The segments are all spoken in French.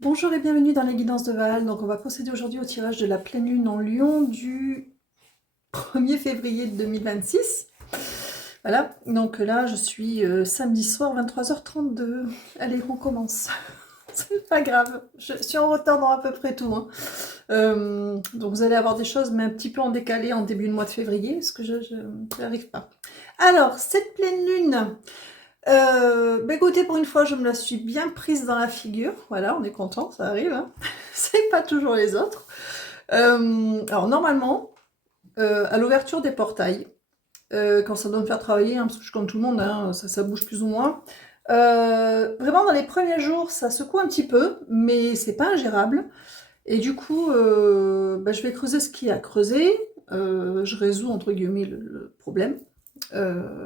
Bonjour et bienvenue dans les guidances de Vaal. Donc on va procéder aujourd'hui au tirage de la pleine lune en Lion du 1er février 2026. Voilà, donc là je suis samedi soir 23h32. Allez, on commence. C'est pas grave, je suis en retard dans à peu près tout, hein. Donc vous allez avoir des choses mais un petit peu en décalé en début de mois de février, parce que je n'arrive pas. Alors, cette pleine lune, bah écoutez, pour une fois, je me la suis bien prise dans la figure. Voilà, on est content, ça arrive, hein. C'est pas toujours les autres. Alors normalement, à l'ouverture des portails, quand ça doit me faire travailler, hein, parce que je suis comme tout le monde, hein, ça bouge plus ou moins. Vraiment, dans les premiers jours, ça secoue un petit peu, mais c'est pas ingérable. Et du coup, bah, je vais creuser ce qu'il y a à creuser. Je résous, entre guillemets, le problème.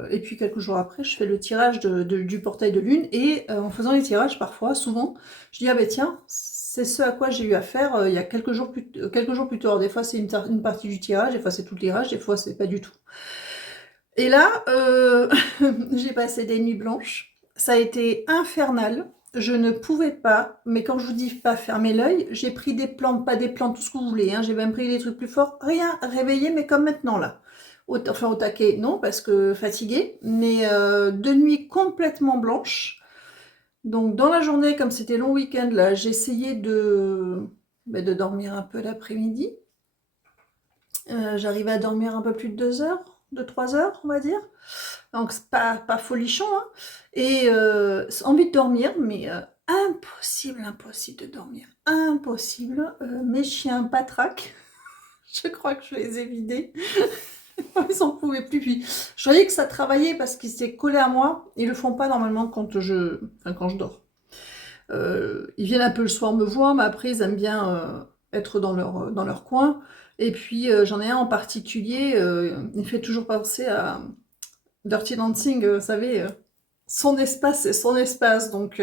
Et puis quelques jours après, je fais le tirage du portail de lune. Et en faisant les tirages, parfois, souvent, je dis, ah ben tiens, c'est ce à quoi j'ai eu affaire il y a quelques jours plus tard. Des fois, c'est une partie du tirage, des fois, c'est tout le tirage, des fois, c'est pas du tout. Et là, j'ai passé des nuits blanches. Ça a été infernal. Je ne pouvais pas, mais quand je vous dis pas fermer l'œil, j'ai pris des plantes, pas des plantes, tout ce que vous voulez, hein, j'ai même pris des trucs plus forts, rien réveillé, mais comme maintenant là. Enfin au taquet, non, parce que fatiguée, mais de nuit complètement blanche. Donc dans la journée, comme c'était long week-end, là, j'ai essayé de dormir un peu l'après-midi. J'arrivais à dormir un peu plus de 2 heures, de 3 heures, on va dire. Donc c'est pas folichon, hein. Et envie de dormir, mais impossible de dormir. Impossible. Mes chiens patraques, je crois que je les ai vidés. Ils en pouvaient plus. Puis, je voyais que ça travaillait parce qu'ils étaient collés à moi. Ils le font pas normalement quand je dors. Ils viennent un peu le soir me voir, mais après ils aiment bien être dans leur coin. Et puis j'en ai un en particulier, il fait toujours penser à Dirty Dancing, vous savez, son espace, c'est son espace. Donc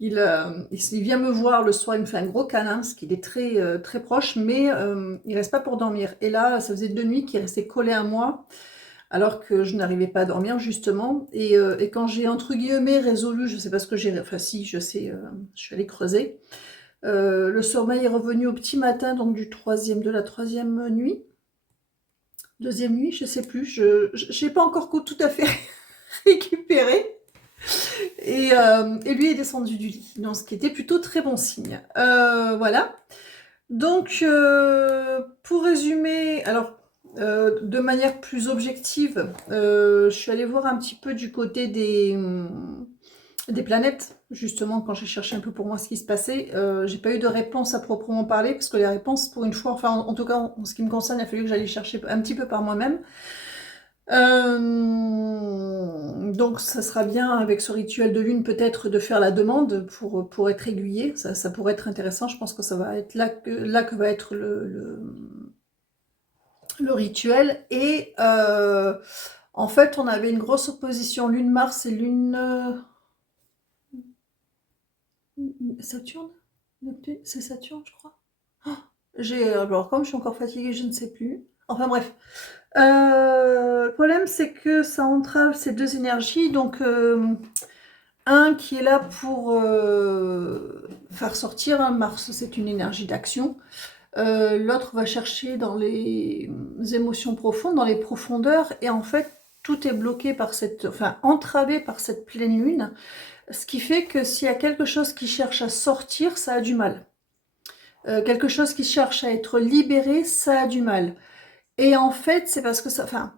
il vient me voir le soir, il me fait un gros câlin, parce qu'il est très proche, mais il reste pas pour dormir. Et là, ça faisait 2 nuits qu'il restait collé à moi, alors que je n'arrivais pas à dormir, justement. Et quand j'ai, entre guillemets, résolu, je sais pas ce que j'ai... Enfin si, je sais, je suis allée creuser. Le sommeil est revenu au petit matin, donc de la troisième nuit. Deuxième nuit, je sais plus, je n'ai pas encore tout à fait récupéré. Et lui est descendu du lit, donc ce qui était plutôt très bon signe. Voilà. Donc, pour résumer, alors de manière plus objective, je suis allée voir un petit peu du côté des planètes, justement, quand j'ai cherché un peu pour moi ce qui se passait. J'ai pas eu de réponse à proprement parler, parce que les réponses, pour une fois, enfin en tout cas en ce qui me concerne, il a fallu que j'aille chercher un petit peu par moi-même. Donc ça sera bien avec ce rituel de lune peut-être de faire la demande pour être aiguillé, ça pourrait être intéressant, je pense que ça va être là que va être le rituel. Et en fait on avait une grosse opposition lune-Mars et Saturne. C'est Saturne je crois. Alors comme je suis encore fatiguée je ne sais plus, enfin bref. Le problème c'est que ça entrave ces deux énergies, donc un qui est là pour faire sortir, hein, Mars c'est une énergie d'action, l'autre va chercher dans les émotions profondes, dans les profondeurs, et en fait tout est bloqué par enfin entravé par cette pleine lune, ce qui fait que s'il y a quelque chose qui cherche à sortir, ça a du mal. Quelque chose qui cherche à être libéré, ça a du mal. Et en fait, c'est parce que ça... Enfin,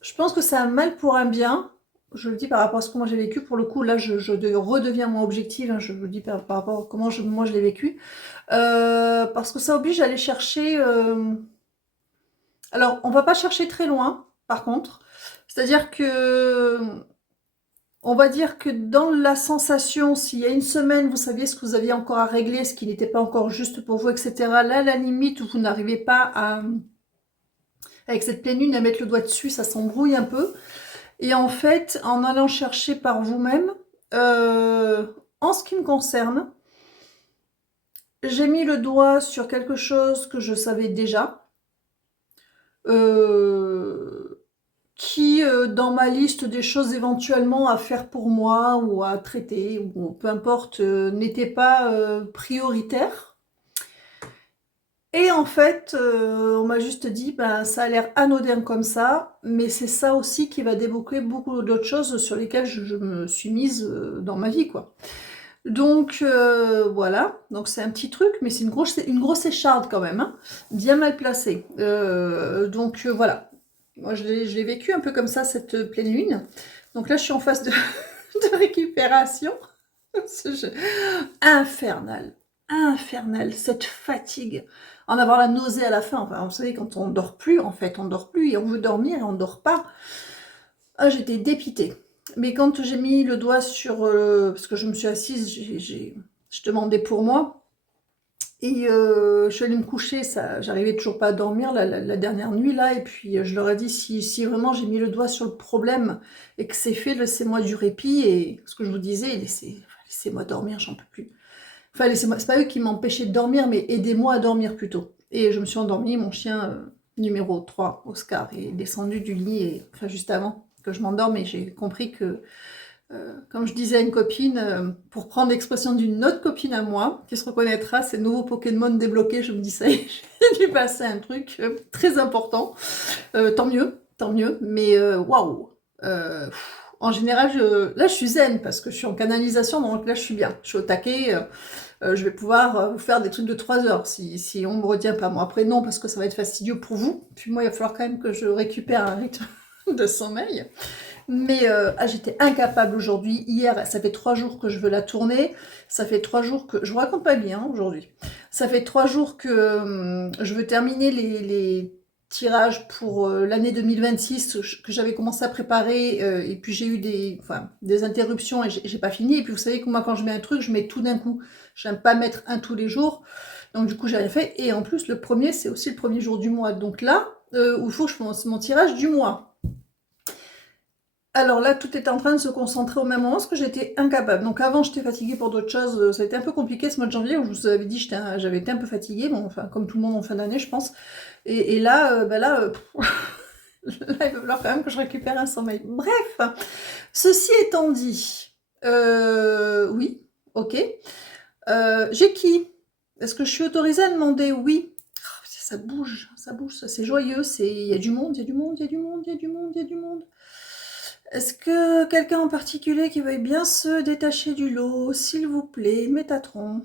je pense que c'est un mal pour un bien. Je le dis par rapport à ce que moi j'ai vécu. Pour le coup, là, je redeviens moins objective, hein, je le dis par rapport à comment moi je l'ai vécu. Parce que ça oblige à aller chercher... Alors, on va pas chercher très loin, par contre. C'est-à-dire que... On va dire que dans la sensation, s'il y a une semaine, vous saviez ce que vous aviez encore à régler, ce qui n'était pas encore juste pour vous, etc. Là, à la limite, où vous n'arrivez pas à... Avec cette pleine lune, à mettre le doigt dessus, ça s'embrouille un peu. Et en fait, en allant chercher par vous-même, en ce qui me concerne, j'ai mis le doigt sur quelque chose que je savais déjà, euh, qui, dans ma liste des choses éventuellement à faire pour moi ou à traiter, ou peu importe, n'était pas prioritaire. Et en fait, on m'a juste dit, ben, ça a l'air anodin comme ça, mais c'est ça aussi qui va débloquer beaucoup d'autres choses sur lesquelles je me suis mise dans ma vie, quoi. Donc voilà, donc c'est un petit truc, mais c'est une grosse écharde quand même, hein, bien mal placée. Donc voilà, moi je l'ai vécu un peu comme ça cette pleine lune. Donc là je suis en phase de, de récupération. Infernal, infernal, cette fatigue, en avoir la nausée à la fin. Enfin, vous savez, quand on dort plus, en fait, on dort plus et on veut dormir et on dort pas. Ah, j'étais dépitée. Mais quand j'ai mis le doigt sur... parce que je me suis assise, je demandais pour moi. Et je suis allée me coucher, ça, j'arrivais toujours pas à dormir la dernière nuit, là. Et puis je leur ai dit, si vraiment j'ai mis le doigt sur le problème et que c'est fait, laissez-moi du répit. Et ce que je vous disais, laissez-moi dormir, j'en peux plus. Enfin, laissez-moi, c'est pas eux qui m'empêchaient de dormir, mais aidez-moi à dormir plutôt. Et je me suis endormie, mon chien numéro 3, Oscar, est descendu du lit, et, enfin juste avant que je m'endorme, et j'ai compris que, comme je disais à une copine, pour prendre l'expression d'une autre copine à moi, qui se reconnaîtra, ces nouveaux Pokémon débloqués, je me dis ça y est, j'ai dû passer un truc très important. Tant mieux, mais waouh! En général, là je suis zen parce que je suis en canalisation, donc là je suis bien, je suis au taquet. Je vais pouvoir vous faire des trucs de 3 heures si on me retient pas. Moi, après, non, parce que ça va être fastidieux pour vous. Puis moi, il va falloir quand même que je récupère un rythme de sommeil. Mais j'étais incapable aujourd'hui. Hier, ça fait 3 jours que je veux la tourner. Ça fait 3 jours que... Je vous raconte pas bien aujourd'hui. Ça fait 3 jours que je veux terminer les tirages pour l'année 2026 que j'avais commencé à préparer. Et puis j'ai eu des interruptions et j'ai pas fini. Et puis vous savez que moi, quand je mets un truc, je mets tout d'un coup. J'aime pas mettre un tous les jours. Donc du coup, j'ai rien fait. Et en plus, le premier, c'est aussi le premier jour du mois. Donc là, où il faut que je fasse mon tirage du mois. Alors là, tout est en train de se concentrer au même moment, parce que j'étais incapable. Donc avant, j'étais fatiguée pour d'autres choses. Ça a été un peu compliqué ce mois de janvier, où je vous avais dit j'avais été un peu fatiguée, bon, enfin, comme tout le monde en fin d'année, je pense. Et là, là, il va falloir quand même que je récupère un sommeil. Bref, ceci étant dit, oui, ok. J'ai qui? Est-ce que je suis autorisée à demander oui? Oh, ça bouge, ça c'est joyeux, il y a du monde, il y a du monde, il y a du monde, il y a du monde, il y a du monde. Est-ce que quelqu'un en particulier qui veuille bien se détacher du lot, s'il vous plaît, Métatron?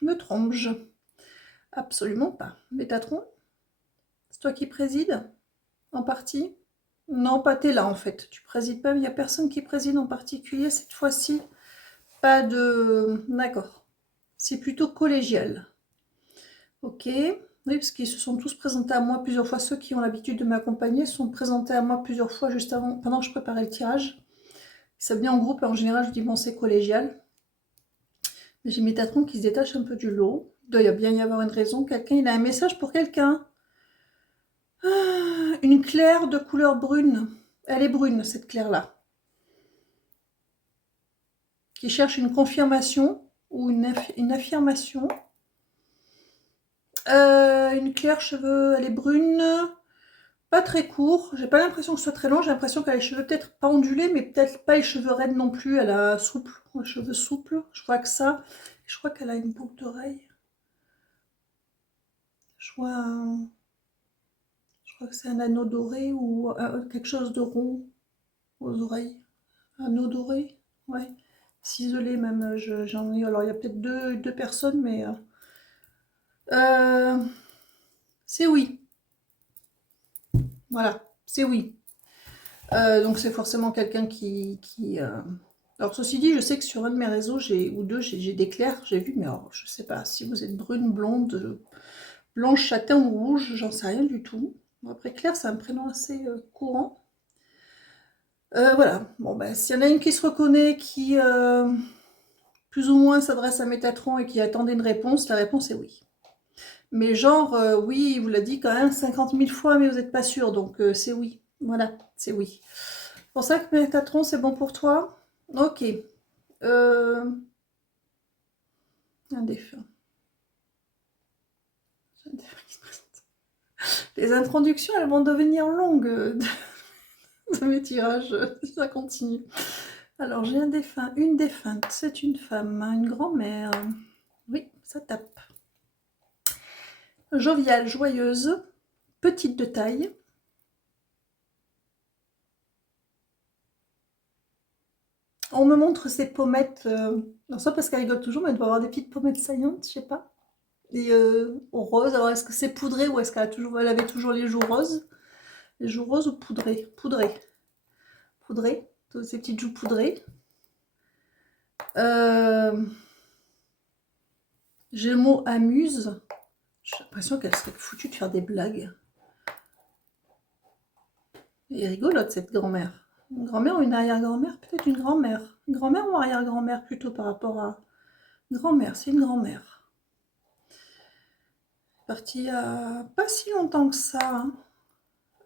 Me trompe-je? Absolument pas. Métatron, c'est toi qui présides en partie? Non, pas t'es là en fait. Tu présides pas, il n'y a personne qui préside en particulier cette fois-ci. Pas de... D'accord. C'est plutôt collégial. Ok. Oui, parce qu'ils se sont tous présentés à moi plusieurs fois. Ceux qui ont l'habitude de m'accompagner se sont présentés à moi plusieurs fois juste avant, pendant que je préparais le tirage. Ça vient en groupe et en général je dis bon c'est collégial. J'ai Métatron qui se détache un peu du lot. Il doit bien y avoir une raison. Quelqu'un, il a un message pour quelqu'un. Ah, une claire de couleur brune. Elle est brune cette claire-là. Qui cherche une confirmation ou une affirmation. Une claire cheveux, elle est brune. Pas très court, j'ai pas l'impression que ce soit très long, j'ai l'impression qu'elle a les cheveux peut-être pas ondulés, mais peut-être pas les cheveux raides non plus, elle a souple, les cheveux souples, je vois que ça. Je crois qu'elle a une boucle d'oreille. Je crois que c'est un anneau doré ou quelque chose de rond aux oreilles. Anneau doré, ouais. Ciselé même, j'en ai. Alors il y a peut-être deux personnes, mais euh, c'est oui. Voilà, c'est oui. Donc c'est forcément quelqu'un qui Alors ceci dit, je sais que sur un de mes réseaux, j'ai des clairs, j'ai vu, mais alors, je sais pas si vous êtes brune, blonde, blanche, châtain ou rouge, j'en sais rien du tout. Bon, après Claire, c'est un prénom assez courant. Voilà, bon ben s'il y en a une qui se reconnaît, qui plus ou moins s'adresse à Métatron et qui attendait une réponse, la réponse est oui. Mais genre, oui, il vous l'a dit quand même 50 000 fois, mais vous n'êtes pas sûr, donc c'est oui. Voilà, c'est oui. C'est pour ça que Métatron, c'est bon pour toi? Ok. Euh, un défunt. Un défunt qui se présente. Les introductions, elles vont devenir longues. de mes tirages, ça continue. Alors, j'ai un défunt, une défunte, c'est une femme, une grand-mère. Oui, ça tape. Joviale, joyeuse, petite de taille. On me montre ses pommettes, non, soit parce qu'elle rigole toujours, mais elle doit avoir des petites pommettes saillantes, je sais pas. Et au rose, alors est-ce que c'est poudré ou est-ce elle avait toujours les joues roses? Les joues roses ou poudrées? Poudrées. Poudrées, toutes ces petites joues poudrées. J'ai le mot amuse. J'ai l'impression qu'elle serait foutue de faire des blagues. Et rigolote cette grand-mère. Une grand-mère ou une arrière-grand-mère? Peut-être une grand-mère. Une grand-mère ou arrière-grand-mère plutôt par rapport à... Grand-mère, c'est une grand-mère. Partie il y a pas si longtemps que ça. Hein.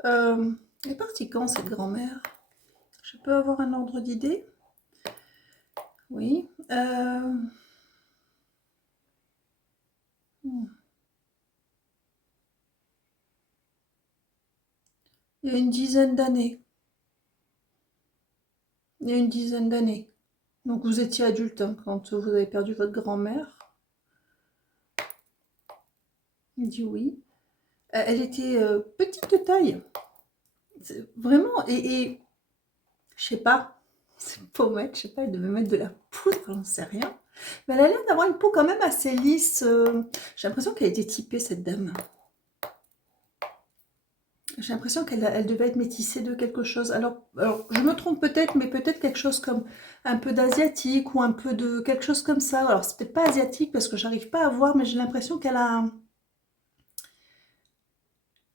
Elle est partie quand cette grand-mère? Je peux avoir un ordre d'idée? Oui. Il y a une dizaine d'années. Il y a une dizaine d'années. Donc vous étiez adulte hein, quand vous avez perdu votre grand-mère. Il dit oui. Elle était petite de taille. Vraiment, et je sais pas, c'est pommette, je sais pas, elle devait mettre de la poudre, j'en sais rien. Mais elle a l'air d'avoir une peau quand même assez lisse. J'ai l'impression qu'elle a été typée, cette dame. J'ai l'impression qu'elle devait être métissée de quelque chose. Alors je me trompe peut-être, mais peut-être quelque chose comme un peu d'asiatique ou un peu de quelque chose comme ça. Alors c'est peut-être pas asiatique parce que j'arrive pas à voir, mais j'ai l'impression qu'elle a...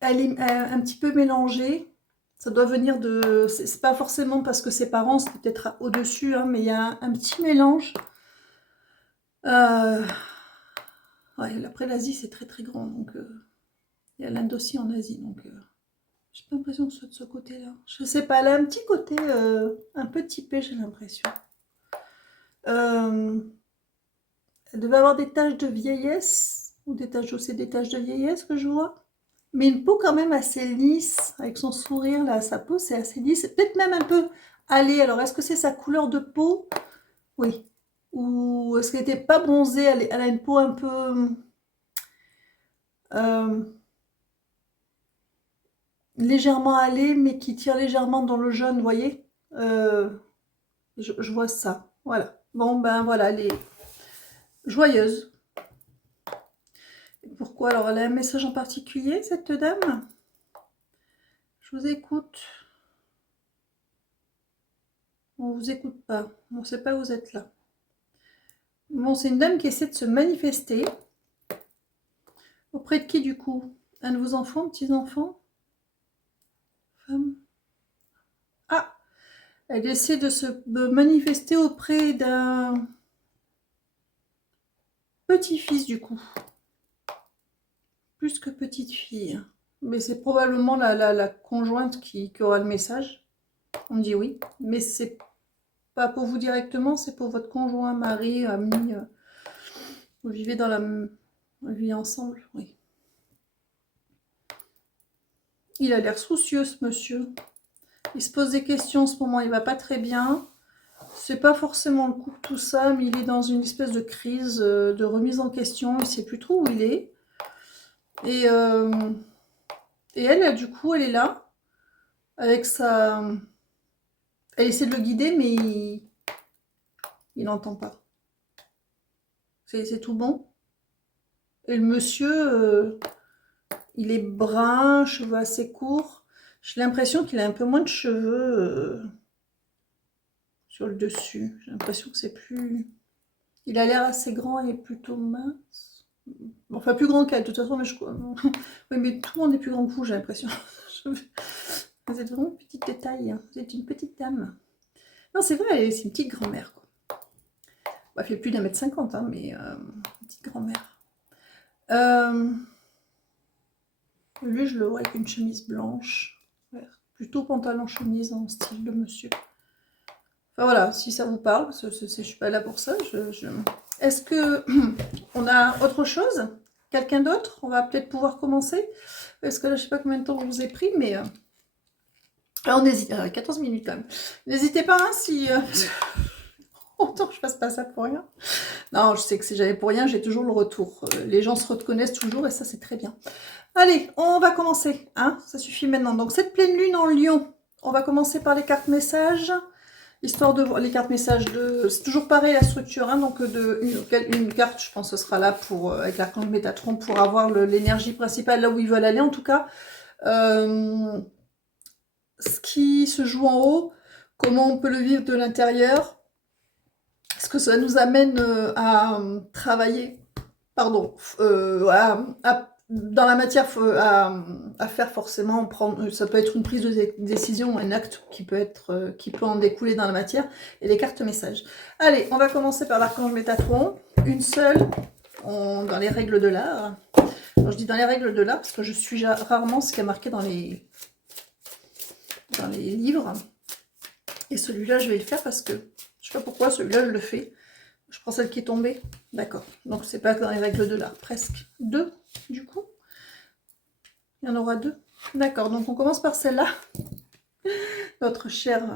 Elle est un petit peu mélangée. Ça doit venir de... C'est pas forcément parce que ses parents, c'est peut-être au-dessus, hein, mais il y a un petit mélange. Ouais, après l'Asie, c'est très très grand. Donc, il y a l'Inde aussi en Asie. Donc, j'ai pas l'impression que ce soit de ce côté-là. Je sais pas, elle a un petit côté un peu typé, j'ai l'impression. Elle devait avoir des taches de vieillesse, ou des taches aussi, des taches de vieillesse que je vois. Mais une peau quand même assez lisse, avec son sourire là, sa peau c'est assez lisse, peut-être même un peu hâlée. Alors est-ce que c'est sa couleur de peau? Oui. Ou est-ce qu'elle n'était pas bronzée? Elle a une peau un peu légèrement hâlée, mais qui tire légèrement dans le jaune, vous voyez? Je vois ça. Voilà. Bon ben voilà, elle est joyeuse. Pourquoi? Alors elle a un message en particulier, cette dame? Je vous écoute. On vous écoute pas. On ne sait pas où vous êtes là. Bon, c'est une dame qui essaie de se manifester. Auprès de qui, du coup? Un de vos enfants, petits-enfants? Femme? Ah! Elle essaie de se manifester auprès d'un petit-fils, du coup. Plus que petite-fille. Mais c'est probablement la conjointe qui aura le message. On dit oui. Mais c'est pas pour vous directement, c'est pour votre conjoint, mari, ami. Vous vivez dans la... Vous vivez ensemble, oui. Il a l'air soucieux, ce monsieur. Il se pose des questions en ce moment, il va pas très bien. C'est pas forcément le couple, tout ça, mais il est dans une espèce de crise, de remise en question. Il sait plus trop où il est. Et elle, du coup, elle est là, avec sa... Elle essaie de le guider, mais il n'entend pas. C'est tout bon. Et le monsieur, il est brun, cheveux assez courts. J'ai l'impression qu'il a un peu moins de cheveux sur le dessus. J'ai l'impression que c'est plus... Il a l'air assez grand et plutôt mince. Enfin, plus grand qu'elle, de toute façon, mais je crois... Oui, mais tout le monde est plus grand que vous, j'ai l'impression. Vous êtes vraiment une petite taille. Hein. Vous êtes une petite dame. Non, c'est vrai, c'est une petite grand-mère. Elle fait plus d'1m50, hein, mais une petite grand-mère. Lui, je le vois avec une chemise blanche. Plutôt pantalon-chemise en style de monsieur. Enfin voilà, si ça vous parle, je suis pas là pour ça. Est-ce que on a autre chose? Quelqu'un d'autre? On va peut-être pouvoir commencer. Parce que là, je sais pas combien de temps je vous ai pris, mais Alors, on hésite, 14 minutes quand même. N'hésitez pas, hein, si... autant je fasse pas ça pour rien. Non, je sais que si j'avais pour rien, j'ai toujours le retour. Les gens se reconnaissent toujours et ça, c'est très bien. Allez, on va commencer, hein, ça suffit maintenant. Donc, cette pleine lune en Lion, on va commencer par les cartes messages. Histoire de voir les cartes messages de... C'est toujours pareil la structure, hein, donc une carte, je pense que ce sera là pour avec l'archange Métatron pour avoir l'énergie principale là où ils veulent aller en tout cas. Ce qui se joue en haut, comment on peut le vivre de l'intérieur. Est-ce que ça nous amène à travailler, pardon, dans la matière, à faire forcément prendre, ça peut être une prise de décision, un acte qui peut en découler dans la matière, et les cartes messages. Allez, on va commencer par l'archange Métatron, une seule, dans les règles de l'art. Je dis dans les règles de l'art parce que je suis rarement ce qui est marqué dans les livres. Et celui-là, je vais le faire parce que je sais pas pourquoi, celui-là, je le fais. Je prends celle qui est tombée. D'accord. Donc, c'est pas dans les règles de l'art. Presque. 2, du coup. Il y en aura 2. D'accord. Donc, on commence par celle-là. Notre cher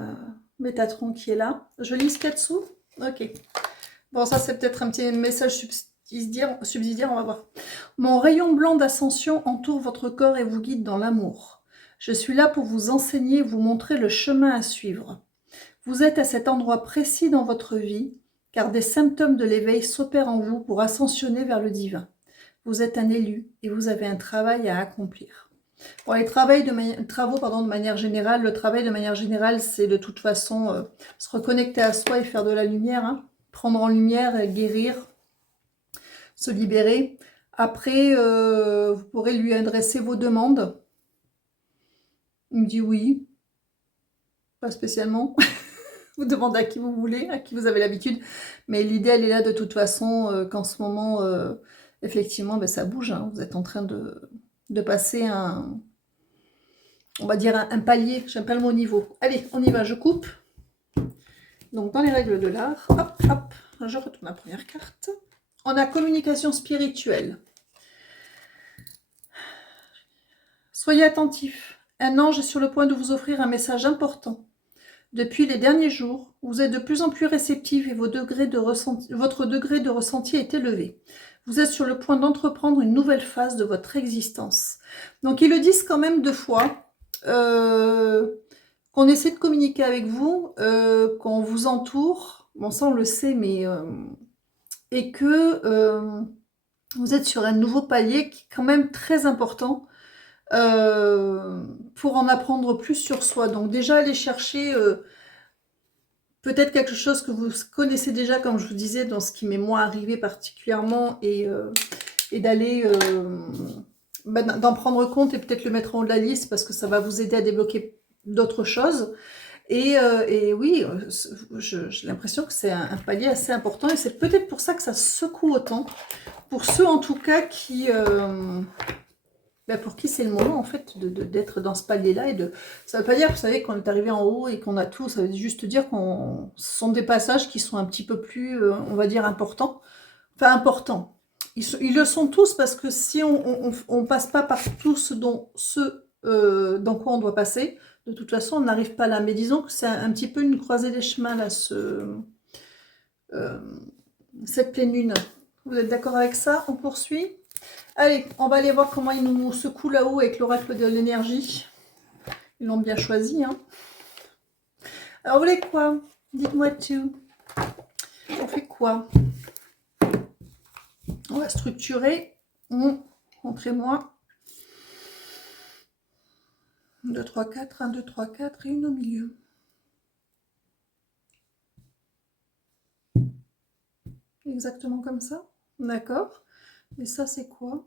Métatron qui est là. Je lis ce qu'il y a dessous. Ok. Bon, ça, c'est peut-être un petit message subsidiaire. On va voir. Mon rayon blanc d'ascension entoure votre corps et vous guide dans l'amour. Je suis là pour vous enseigner et vous montrer le chemin à suivre. Vous êtes à cet endroit précis dans votre vie, car des symptômes de l'éveil s'opèrent en vous pour ascensionner vers le divin. Vous êtes un élu et vous avez un travail à accomplir. Bon, les travaux de manière générale, le travail de manière générale, c'est de toute façon se reconnecter à soi et faire de la lumière, hein, prendre en lumière, guérir, se libérer. Après, vous pourrez lui adresser vos demandes. Il me dit oui, pas spécialement. Vous demandez à qui vous voulez, à qui vous avez l'habitude. Mais l'idée, elle est là de toute façon, qu'en ce moment, effectivement, ça bouge. Hein. Vous êtes en train de passer on va dire un palier. J'aime pas le mot niveau. Allez, on y va, je coupe. Donc, dans les règles de l'art, hop, hop, je retourne la première carte. On a communication spirituelle. Soyez attentifs. Un ange est sur le point de vous offrir un message important. Depuis les derniers jours, vous êtes de plus en plus réceptifs et votre degré de ressenti est élevé. Vous êtes sur le point d'entreprendre une nouvelle phase de votre existence. Donc, ils le disent quand même 2 fois, qu'on essaie de communiquer avec vous, qu'on vous entoure, bon ça on le sait, mais et que vous êtes sur un nouveau palier qui est quand même très important, pour en apprendre plus sur soi. Donc déjà, aller chercher peut-être quelque chose que vous connaissez déjà, comme je vous disais, dans ce qui m'est moi arrivé particulièrement, et d'aller d'en prendre compte et peut-être le mettre en haut de la liste parce que ça va vous aider à débloquer d'autres choses. Et oui, j'ai l'impression que c'est un palier assez important et c'est peut-être pour ça que ça secoue autant. Pour ceux en tout cas qui... pour qui c'est le moment en fait d'être dans ce palier-là, et ça veut pas dire, vous savez, qu'on est arrivé en haut et qu'on a tout, ça veut juste dire ce sont des passages qui sont un petit peu plus, on va dire, importants. Enfin, importants. Ils le sont tous parce que si on passe pas par tout ce dans quoi on doit passer, de toute façon, on n'arrive pas là. Mais disons que c'est un petit peu une croisée des chemins, là, cette pleine lune. Vous êtes d'accord avec ça? On poursuit? Allez, on va aller voir comment ils nous secouent là-haut avec l'oracle de l'énergie. Ils l'ont bien choisi, hein. Alors, vous voulez quoi? Dites-moi tout. On fait quoi? On va structurer. Montrez-moi. 2, 3, 4. 1, 2, 3, 4. Et une au milieu. Exactement comme ça. D'accord. Et ça, c'est quoi?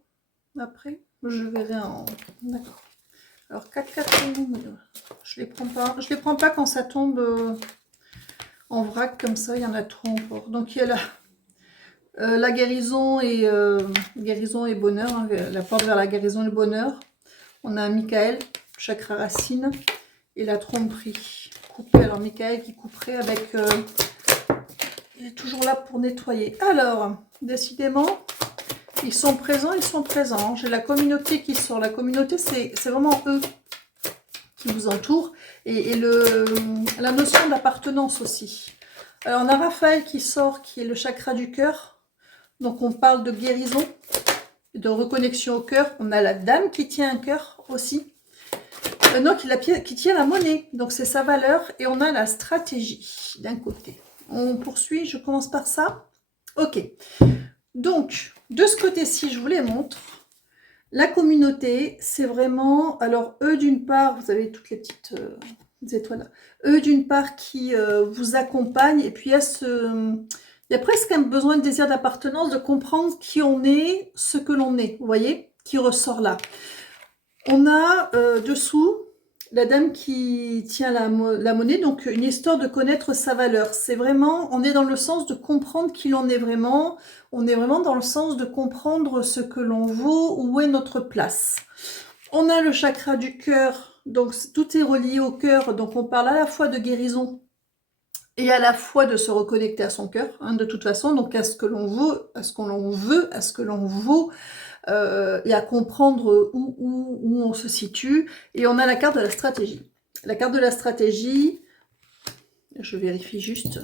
Après, je verrai en... D'accord. Alors, 4, 4, 1, je les prends pas quand ça tombe en vrac comme ça. Il y en a trop encore. Donc, il y a la guérison et bonheur. Hein, la porte vers la guérison et le bonheur. On a Michael, chakra racine. Et la tromperie. Coupée. Alors, Michael qui couperait avec... il est toujours là pour nettoyer. Alors, décidément... Ils sont présents, ils sont présents. J'ai la communauté qui sort. La communauté, c'est vraiment eux qui vous entoure, et la notion d'appartenance aussi. Alors on a Raphaël qui sort, qui est le chakra du cœur, donc on parle de guérison, de reconnexion au cœur. On a la dame qui tient un cœur aussi, non, qui tient la monnaie, donc c'est sa valeur, et on a la stratégie d'un côté. On poursuit, je commence par ça. Ok, donc de ce côté-ci, je vous les montre. La communauté, c'est vraiment, alors eux d'une part, vous avez toutes les petites étoiles là, eux d'une part qui vous accompagnent, et puis il y a presque un besoin de désir d'appartenance, de comprendre qui on est, ce que l'on est, vous voyez, qui ressort là. On a dessous la dame qui tient la monnaie, donc une histoire de connaître sa valeur. C'est vraiment, on est dans le sens de comprendre qui l'on est vraiment, on est vraiment dans le sens de comprendre ce que l'on vaut, où est notre place. On a le chakra du cœur, donc tout est relié au cœur, donc on parle à la fois de guérison et à la fois de se reconnecter à son cœur, hein, de toute façon, donc à ce que l'on veut, à ce que l'on veut, à ce que l'on vaut, et à comprendre où on se situe. Et on a la carte de la stratégie. La carte de la stratégie, je vérifie juste.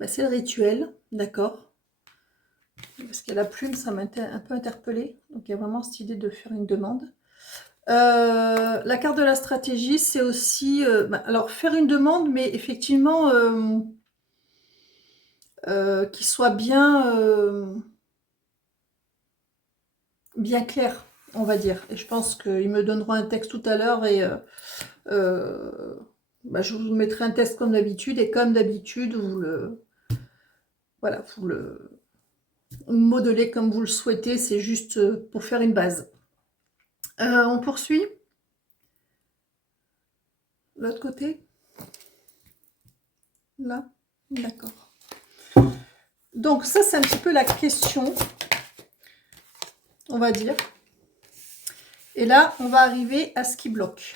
Bah, c'est le rituel, d'accord. Parce qu'il y a la plume, ça m'a un peu interpellée. Donc il y a vraiment cette idée de faire une demande. La carte de la stratégie, c'est aussi... alors faire une demande, mais effectivement... qui soit bien clair, on va dire. Et je pense qu'ils me donneront un texte tout à l'heure, et je vous mettrai un texte comme d'habitude, et comme d'habitude, vous le modelez comme vous le souhaitez, c'est juste pour faire une base. On poursuit. L'autre côté. Là. D'accord. Donc ça, c'est un petit peu la question, on va dire. Et là, on va arriver à ce qui bloque.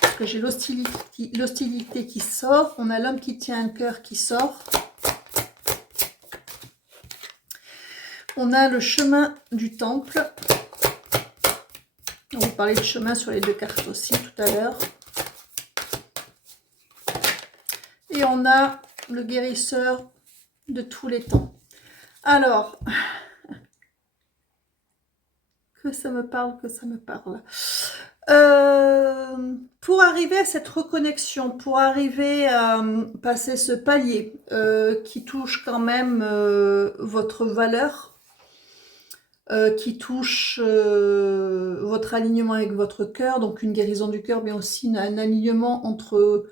Parce que j'ai l'hostilité qui sort. On a l'homme qui tient un cœur qui sort. On a le chemin du temple. On va parler de chemin sur les deux cartes aussi tout à l'heure. Et on a le guérisseur de tous les temps. Alors, que ça me parle, que ça me parle. Pour arriver à cette reconnexion, pour arriver à passer ce palier qui touche quand même votre valeur, qui touche votre alignement avec votre cœur, donc une guérison du cœur, mais aussi un alignement entre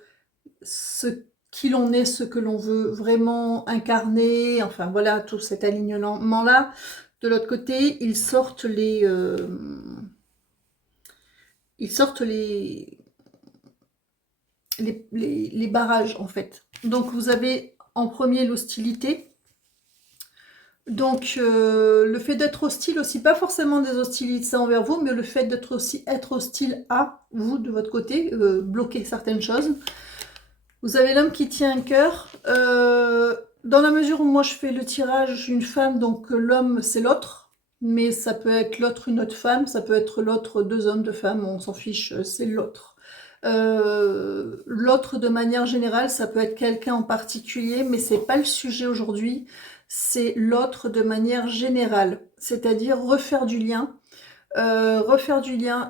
ce qui l'on est, ce que l'on veut vraiment incarner, enfin voilà, tout cet alignement-là. De l'autre côté, ils sortent les barrages, en fait. Donc, vous avez en premier l'hostilité. Donc, le fait d'être hostile aussi, pas forcément des hostilités envers vous, mais le fait d'être aussi hostile à vous, de votre côté, bloquer certaines choses. Vous avez l'homme qui tient un cœur. Dans la mesure où moi, je fais le tirage une femme, donc l'homme, c'est l'autre. Mais ça peut être l'autre, une autre femme. Ça peut être l'autre, deux hommes, deux femmes. On s'en fiche, c'est l'autre. L'autre, de manière générale, ça peut être quelqu'un en particulier, mais c'est pas le sujet aujourd'hui. C'est l'autre de manière générale. C'est-à-dire refaire du lien.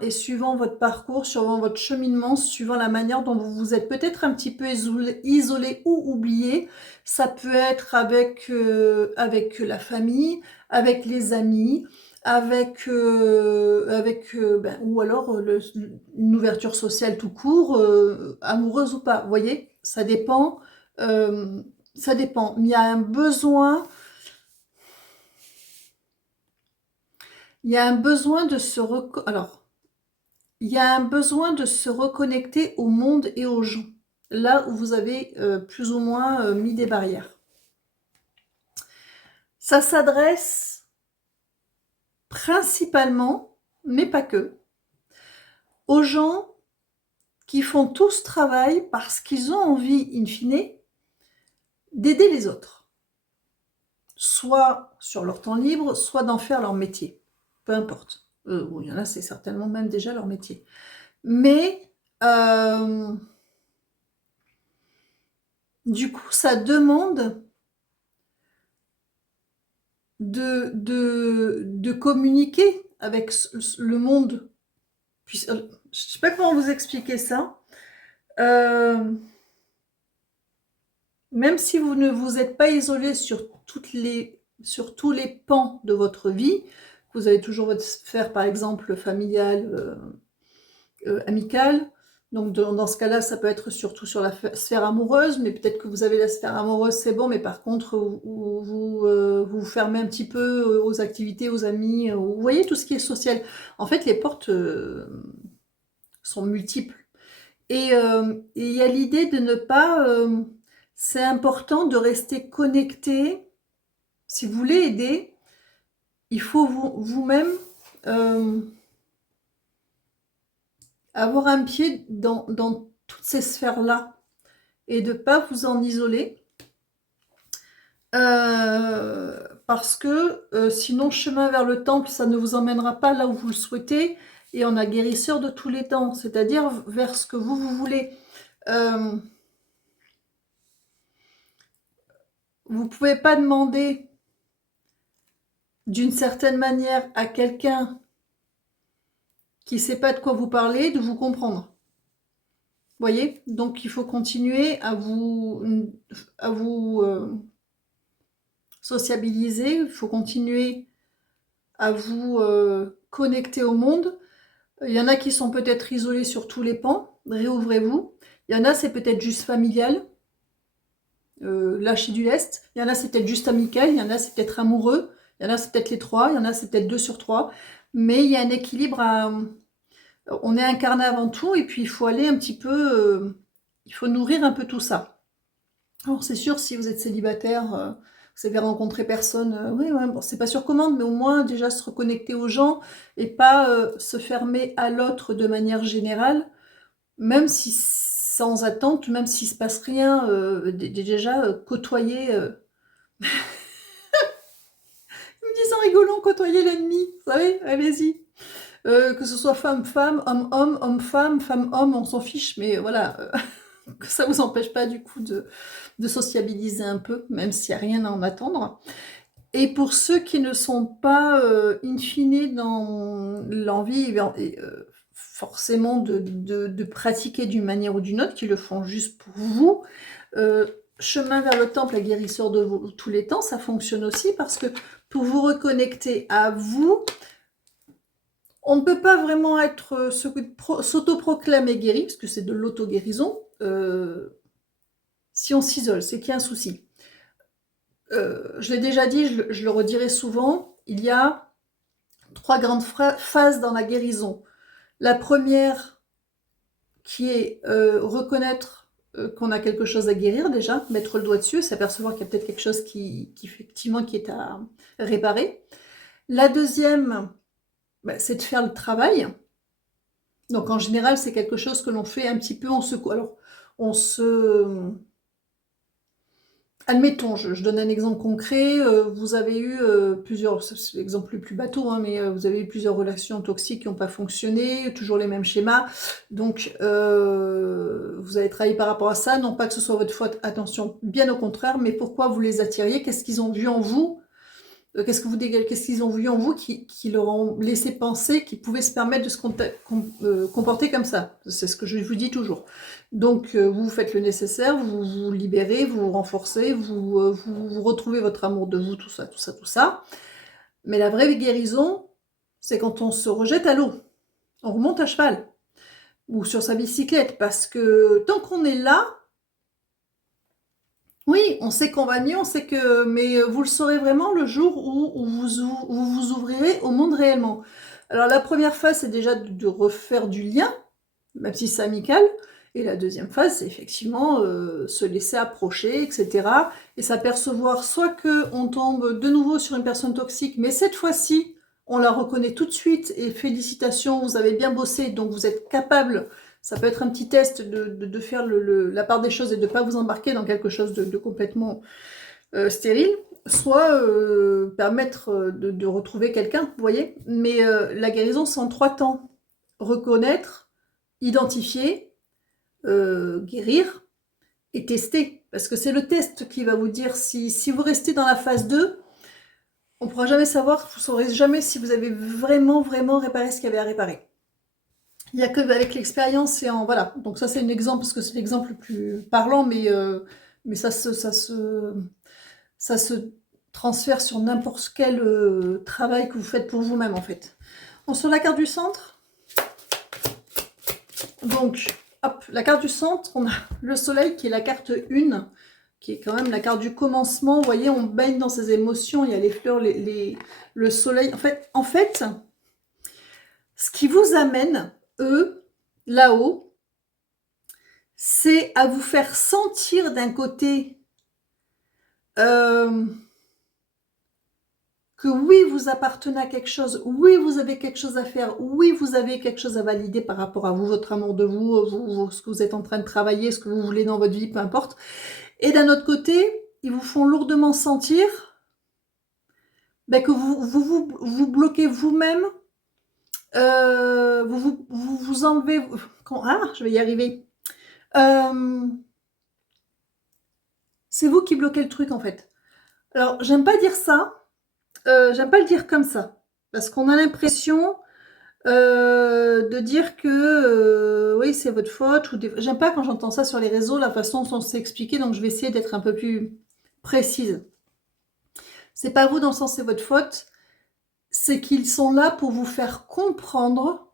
Et suivant votre parcours, suivant votre cheminement, suivant la manière dont vous vous êtes peut-être un petit peu isolé ou oublié, ça peut être avec la famille, avec les amis, ou alors une ouverture sociale tout court, amoureuse ou pas, vous voyez, ça dépend, ça dépend. Il y a un besoin... Il y a un besoin de se il y a un besoin de se reconnecter au monde et aux gens, là où vous avez plus ou moins mis des barrières. Ça s'adresse principalement, mais pas que, aux gens qui font tout ce travail parce qu'ils ont envie, in fine, d'aider les autres. Soit sur leur temps libre, soit d'en faire leur métier. Peu importe. Bon, il y en a, c'est certainement même déjà leur métier. Mais du coup, ça demande de communiquer avec le monde. Puis, je sais pas comment vous expliquer ça. Même si vous ne vous êtes pas isolé sur tous les pans de votre vie, vous avez toujours votre sphère, par exemple, familiale, amicale. Donc dans ce cas-là, ça peut être surtout sur la sphère amoureuse, mais peut-être que vous avez la sphère amoureuse, c'est bon, mais par contre, vous fermez un petit peu aux activités, aux amis, vous voyez tout ce qui est social. En fait, les portes sont multiples. Et il y a l'idée de ne pas... c'est important de rester connecté. Si vous voulez aider, il faut vous-même avoir un pied dans toutes ces sphères-là et de ne pas vous en isoler. Parce que sinon, chemin vers le temple, ça ne vous emmènera pas là où vous le souhaitez. Et on a guérisseur de tous les temps, c'est-à-dire vers ce que vous voulez. Vous ne pouvez pas demander d'une certaine manière à quelqu'un qui ne sait pas de quoi vous parlez de vous comprendre. Voyez, donc il faut continuer à vous sociabiliser, il faut continuer à vous connecter au monde. Il y en a qui sont peut-être isolés sur tous les pans, réouvrez-vous. Il y en a, c'est peut-être juste familial, lâcher du lest. Il y en a, c'est peut-être juste amical, il y en a, c'est peut-être amoureux, il y en a, c'est peut-être les trois, il y en a, c'est peut-être 2 sur 3. Mais il y a un équilibre à... On est incarné avant tout, et puis il faut aller un petit peu... il faut nourrir un peu tout ça. Alors c'est sûr, si vous êtes célibataire, vous avez rencontré personne, oui, ouais, bon, c'est pas sur commande, mais au moins déjà se reconnecter aux gens et pas se fermer à l'autre de manière générale, même si sans attente, même s'il se passe rien, déjà côtoyer, ils me disent en rigolant, côtoyer l'ennemi, vous savez, allez-y. Que ce soit femme-femme, homme-homme, homme-femme, femme-homme, on s'en fiche, mais voilà, que ça vous empêche pas du coup de sociabiliser un peu, même s'il n'y a rien à en attendre. Et pour ceux qui ne sont pas in fine dans l'envie forcément de pratiquer d'une manière ou d'une autre, qui le font juste pour vous, chemin vers le temple, la guérisseur de tous les temps, ça fonctionne aussi parce que pour vous reconnecter à vous, on ne peut pas vraiment être s'autoproclamer guéri, parce que c'est de l'auto-guérison, si on s'isole, c'est qu'il y a un souci. Je l'ai déjà dit, je le redirai souvent, il y a 3 grandes phases dans la guérison. La première, qui est reconnaître qu'on a quelque chose à guérir déjà, mettre le doigt dessus, s'apercevoir qu'il y a peut-être quelque chose qui effectivement qui est à réparer. La deuxième, c'est de faire le travail. Donc en général, c'est quelque chose que l'on fait un petit peu, admettons, je donne un exemple concret, vous avez eu plusieurs, c'est l'exemple le plus bateau, hein, mais vous avez eu plusieurs relations toxiques qui n'ont pas fonctionné, toujours les mêmes schémas, donc vous avez travaillé par rapport à ça, non pas que ce soit votre faute, attention, bien au contraire, mais pourquoi vous les attiriez, qu'est-ce qu'ils ont vu en vous, qu'est-ce qu'ils ont vu en vous qui leur ont laissé penser qu'ils pouvaient se permettre de se comporter comme ça. C'est ce que je vous dis toujours. Donc, vous faites le nécessaire, vous vous libérez, vous vous renforcez, vous retrouvez votre amour de vous, tout ça, tout ça, tout ça. Mais la vraie guérison, c'est quand on se rejette à l'eau. On remonte à cheval ou sur sa bicyclette, parce que tant qu'on est là, oui, on sait qu'on va mieux, on sait que... Mais vous le saurez vraiment le jour où vous ouvrirez au monde réellement. Alors la première phase, c'est déjà de refaire du lien, même si c'est amical. Et la deuxième phase, c'est effectivement se laisser approcher, etc. Et s'apercevoir soit qu'on tombe de nouveau sur une personne toxique, mais cette fois-ci, on la reconnaît tout de suite. Et félicitations, vous avez bien bossé, donc vous êtes capable. Ça peut être un petit test de faire la part des choses et de ne pas vous embarquer dans quelque chose de complètement stérile, soit permettre de retrouver quelqu'un, vous voyez. Mais la guérison, c'est en 3 temps. Reconnaître, identifier, guérir et tester. Parce que c'est le test qui va vous dire si vous restez dans la phase 2, on ne pourra jamais savoir, vous ne saurez jamais si vous avez vraiment, vraiment réparé ce qu'il y avait à réparer. Il n'y a que avec l'expérience et en... Voilà, donc ça c'est un exemple, parce que c'est l'exemple le plus parlant, mais ça se transfère sur n'importe quel travail que vous faites pour vous-même, en fait. Bon, sur la carte du centre, donc, hop, la carte du centre, on a le soleil qui est la carte 1, qui est quand même la carte du commencement. Vous voyez, on baigne dans ses émotions, il y a les fleurs, le soleil. En fait, ce qui vous amène, eux, là-haut, c'est à vous faire sentir d'un côté que oui, vous appartenez à quelque chose, oui, vous avez quelque chose à faire, oui, vous avez quelque chose à valider par rapport à vous, votre amour de vous, ce que vous êtes en train de travailler, ce que vous voulez dans votre vie, peu importe. Et d'un autre côté, ils vous font lourdement sentir que vous bloquez vous-même, vous enlevez... je vais y arriver. C'est vous qui bloquez le truc, en fait. Alors, j'aime pas dire ça, j'aime pas le dire comme ça, parce qu'on a l'impression de dire que oui, c'est votre faute. J'aime pas quand j'entends ça sur les réseaux, la façon dont c'est expliqué, donc je vais essayer d'être un peu plus précise. C'est pas vous dans le sens c'est votre faute, c'est qu'ils sont là pour vous faire comprendre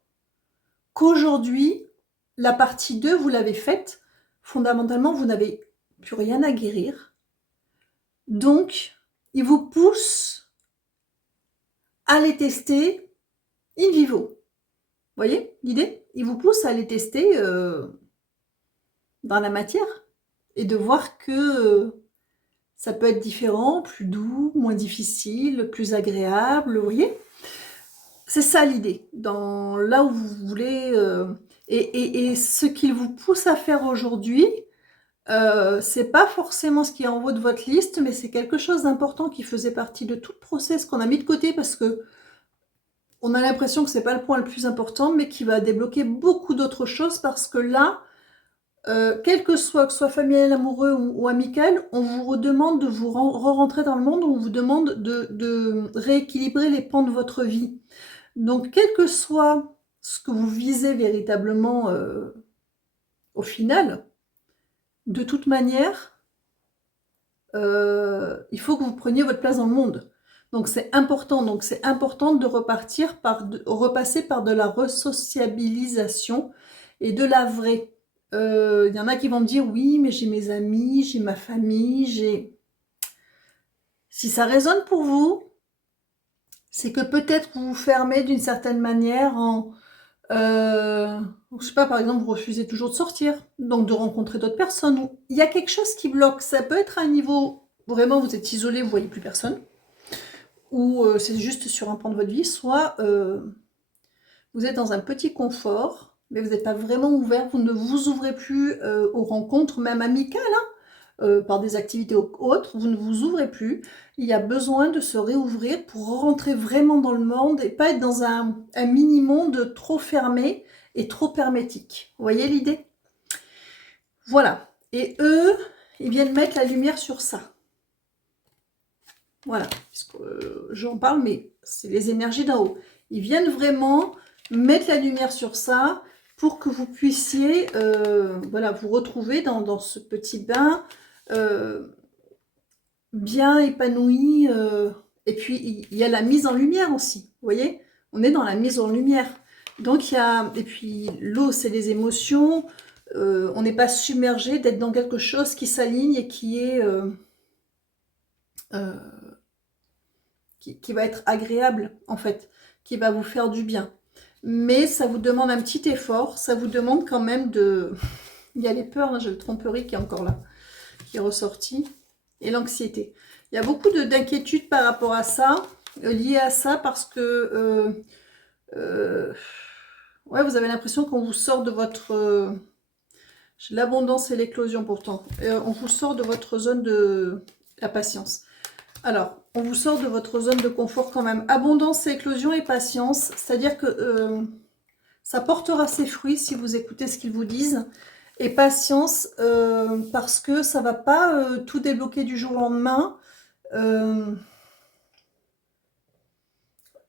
qu'aujourd'hui, la partie 2, vous l'avez faite. Fondamentalement, vous n'avez plus rien à guérir. Donc, ils vous poussent à les tester in vivo. Vous voyez l'idée? Ils vous poussent à les tester dans la matière et de voir que ça peut être différent, plus doux, moins difficile, plus agréable, vous voyez? C'est ça l'idée, dans là où vous voulez... et ce qu'il vous pousse à faire aujourd'hui, c'est pas forcément ce qui est en haut de votre liste, mais c'est quelque chose d'important qui faisait partie de tout le process qu'on a mis de côté parce que on a l'impression que c'est pas le point le plus important, mais qui va débloquer beaucoup d'autres choses parce que là, quel que ce soit familial, amoureux ou amical, on vous redemande de vous re-rentrer dans le monde, on vous demande de rééquilibrer les pans de votre vie. Donc, quel que soit ce que vous visez véritablement au final, de toute manière, il faut que vous preniez votre place dans le monde. Donc c'est important. Donc c'est important de repartir repasser par de la resociabilisation et de la vraie. Il y en a qui vont me dire oui, mais j'ai mes amis, j'ai ma famille, j'ai... Si ça résonne pour vous, c'est que peut-être vous vous fermez d'une certaine manière en... je sais pas, par exemple, vous refusez toujours de sortir, donc de rencontrer d'autres personnes. Il y a quelque chose qui bloque. Ça peut être à un niveau, vraiment, vous êtes isolé, vous voyez plus personne, ou c'est juste sur un pan de votre vie, soit vous êtes dans un petit confort, mais vous n'êtes pas vraiment ouvert, vous ne vous ouvrez plus aux rencontres, même amicales, par des activités autres, vous ne vous ouvrez plus. Il y a besoin de se réouvrir pour rentrer vraiment dans le monde et pas être dans un mini-monde trop fermé et trop hermétique. Vous voyez l'idée? Voilà. Et eux, ils viennent mettre la lumière sur ça. Voilà. J'en parle, mais c'est les énergies d'en haut. Ils viennent vraiment mettre la lumière sur ça pour que vous puissiez voilà, vous retrouver dans ce petit bain bien épanoui. Et puis, il y a la mise en lumière aussi. Vous voyez? On est dans la mise en lumière. Donc, il y a... Et puis, l'eau, c'est les émotions. On n'est pas submergé d'être dans quelque chose qui s'aligne et qui est... qui va être agréable, en fait. Qui va vous faire du bien. Mais ça vous demande un petit effort. Ça vous demande quand même de... Il y a les peurs, hein, j'ai le tromperie qui est encore là, qui est ressorti. Et l'anxiété. Il y a beaucoup d'inquiétudes par rapport à ça, liées à ça, parce que ouais, vous avez l'impression qu'on vous sort de votre... l'abondance et l'éclosion pourtant. On vous sort de votre zone de... la patience. Alors, on vous sort de votre zone de confort quand même. Abondance, éclosion et patience, c'est-à-dire que ça portera ses fruits si vous écoutez ce qu'ils vous disent. Et patience, parce que ça ne va pas tout débloquer du jour au lendemain. Vous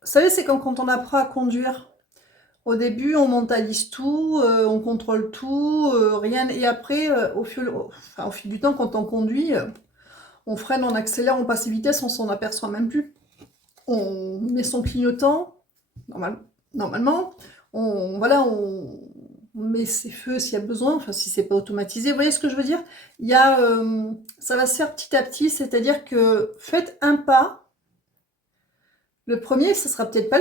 savez, c'est comme quand on apprend à conduire. Au début, on mentalise tout, on contrôle tout, rien. Et après, au fil du temps, quand on conduit, on freine, on accélère, on passe vitesse, on s'en aperçoit même plus. On met son clignotant, normalement. Voilà, on met ses feux s'il y a besoin, enfin si c'est pas automatisé. Vous voyez ce que je veux dire? Il y a, ça va se faire petit à petit, c'est-à-dire que faites un pas. Le premier, ce sera peut-être pas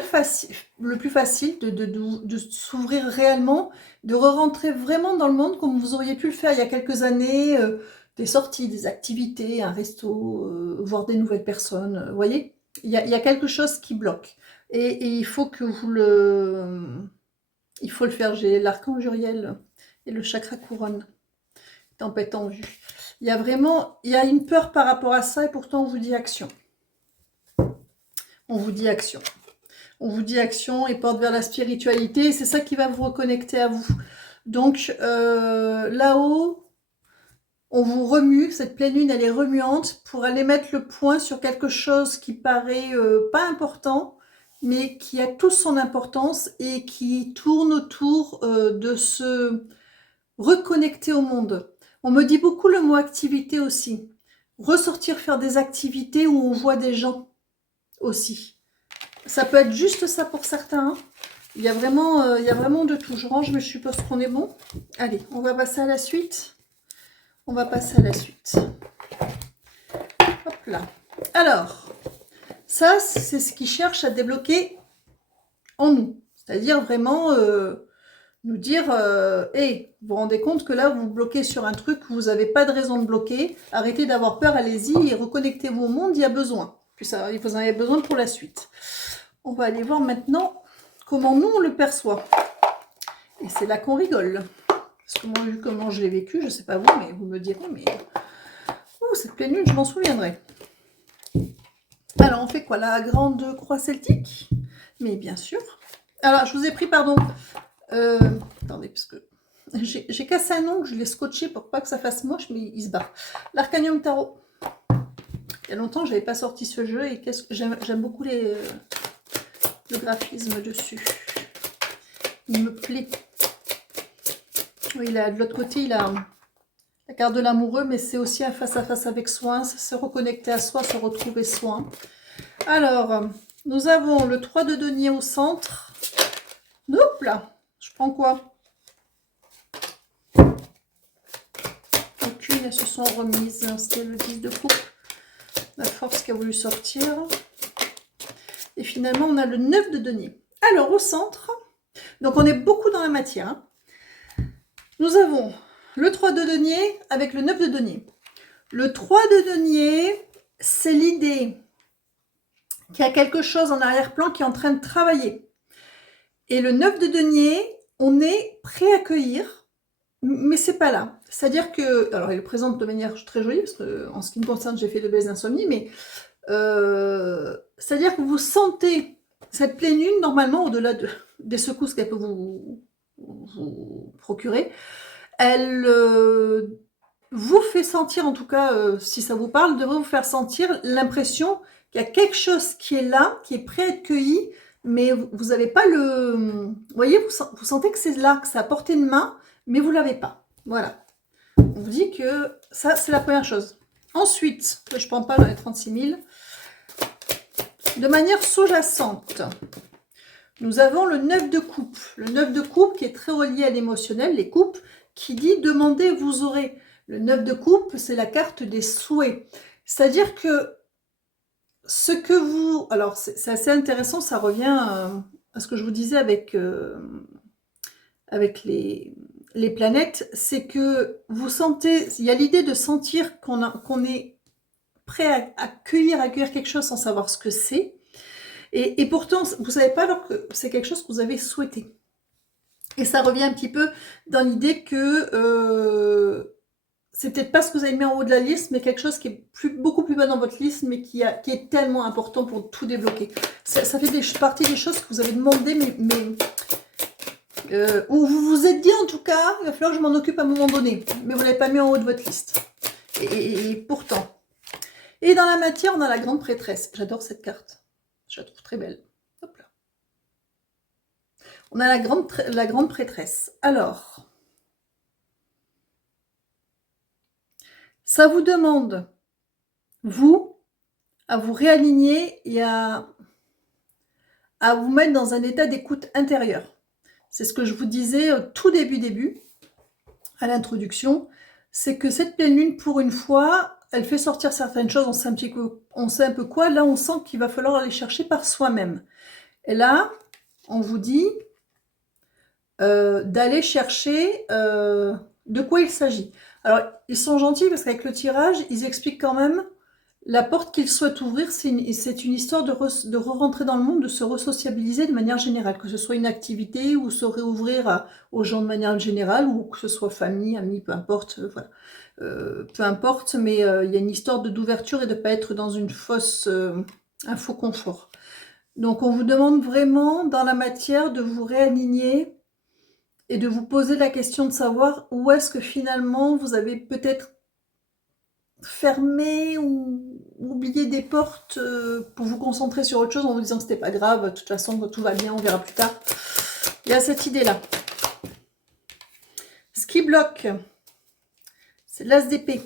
le plus facile de s'ouvrir réellement, de re-rentrer vraiment dans le monde comme vous auriez pu le faire il y a quelques années, des sorties, des activités, un resto, voir des nouvelles personnes. Vous voyez, il y a quelque chose qui bloque. Et il faut que il faut le faire. J'ai l'archange Uriel et le chakra couronne. Tempête en vue. Il y a une peur par rapport à ça et pourtant on vous dit action. On vous dit action. On vous dit action et porte vers la spiritualité. C'est ça qui va vous reconnecter à vous. Donc là-haut, on vous remue. Cette pleine lune, elle est remuante pour aller mettre le point sur quelque chose qui paraît pas important, mais qui a toute son importance et qui tourne autour de se reconnecter au monde. On me dit beaucoup le mot activité aussi. Ressortir faire des activités où on voit des gens aussi. Ça peut être juste ça pour certains. Hein. Il y a vraiment de tout. Je range, mais je suppose qu'on est bon. Allez, on va passer à la suite. On va passer à la suite. Hop là. Alors, ça, c'est ce qui cherche à débloquer en nous. C'est-à-dire vraiment nous dire, hey, vous vous rendez compte que là, vous bloquez sur un truc que vous n'avez pas de raison de bloquer. Arrêtez d'avoir peur, allez-y et reconnectez-vous au monde, il y a besoin. Puis ça, vous en avez besoin pour la suite. On va aller voir maintenant comment nous on le perçoit. Et c'est là qu'on rigole. Parce que moi, vu comment je l'ai vécu, je ne sais pas vous, mais vous me direz, mais cette pleine lune, je m'en souviendrai. Alors, on fait quoi? La grande croix celtique? Mais bien sûr. Alors, je vous ai pris, pardon. Attendez, parce que j'ai cassé un ongle, je l'ai scotché pour pas que ça fasse moche, mais il se bat. L'Arcanium Tarot. Il y a longtemps, je n'avais pas sorti ce jeu et j'aime beaucoup le graphisme dessus. Il me plaît. Oui, de l'autre côté, il a la carte de l'amoureux, mais c'est aussi un face-à-face avec soi, se reconnecter à soi, se retrouver soi. Alors, nous avons le 3 de denier au centre. Hop là, je prends quoi? Aucune, elles se sont remises. C'était le 10 de coupe. La force qui a voulu sortir. Et finalement, on a le 9 de denier. Alors, au centre, donc on est beaucoup dans la matière. Hein. Nous avons le 3 de denier avec le 9 de denier. Le 3 de denier, c'est l'idée qu'il y a quelque chose en arrière-plan qui est en train de travailler. Et le 9 de denier, on est prêt à accueillir, mais c'est pas là. C'est-à-dire que, alors il le présente de manière très jolie, parce que en ce qui me concerne, j'ai fait de belles insomnies, mais c'est-à-dire que vous sentez cette pleine lune, normalement, au-delà des secousses qu'elle peut vous procurer, elle vous fait sentir, en tout cas, si ça vous parle, devrait vous faire sentir l'impression qu'il y a quelque chose qui est là, qui est prêt à être cueilli, mais vous n'avez pas le... Vous voyez, vous sentez que c'est là, que c'est à portée de main, mais vous ne l'avez pas. Voilà. On vous dit que ça, c'est la première chose. Ensuite, je ne prends pas dans les 36 000. De manière sous-jacente, nous avons le 9 de coupe. Le 9 de coupe qui est très relié à l'émotionnel, les coupes, qui dit « demandez, vous aurez ». Le 9 de coupe, c'est la carte des souhaits. C'est-à-dire que ce que vous... Alors, c'est assez intéressant, ça revient à ce que je vous disais avec les planètes, c'est que vous sentez... Il y a l'idée de sentir qu'on est prêt à accueillir quelque chose sans savoir ce que c'est. Et pourtant, vous ne savez pas alors que c'est quelque chose que vous avez souhaité. Et ça revient un petit peu dans l'idée que c'est peut-être pas ce que vous avez mis en haut de la liste, mais quelque chose qui est beaucoup plus bas dans votre liste, mais qui est tellement important pour tout débloquer. Ça fait partie des choses que vous avez demandé, où vous vous êtes dit en tout cas, il va falloir que je m'en occupe à un moment donné, mais vous ne l'avez pas mis en haut de votre liste. Et pourtant. Et dans la matière, on a la grande prêtresse. J'adore cette carte. Je la trouve très belle. Hop là. On a la grande prêtresse. Alors, ça vous demande, vous, à vous réaligner et à vous mettre dans un état d'écoute intérieure. C'est ce que je vous disais au tout début, à l'introduction, c'est que cette pleine lune, pour une fois, elle fait sortir certaines choses, on sait un peu quoi, là on sent qu'il va falloir aller chercher par soi-même. Et là, on vous dit d'aller chercher de quoi il s'agit. Alors, ils sont gentils parce qu'avec le tirage, ils expliquent quand même la porte qu'ils souhaitent ouvrir, c'est une histoire de re-rentrer dans le monde, de se resociabiliser de manière générale, que ce soit une activité ou se réouvrir aux gens de manière générale, ou que ce soit famille, amis, peu importe, voilà. Peu importe, mais il y a une histoire d'ouverture et de ne pas être dans une un faux confort. Donc on vous demande vraiment dans la matière de vous réaligner et de vous poser la question de savoir où est-ce que finalement vous avez peut-être fermé ou oublié des portes pour vous concentrer sur autre chose en vous disant que c'était pas grave, de toute façon tout va bien, on verra plus tard. Il y a cette idée-là. Ce qui bloque, c'est l'as d'épée.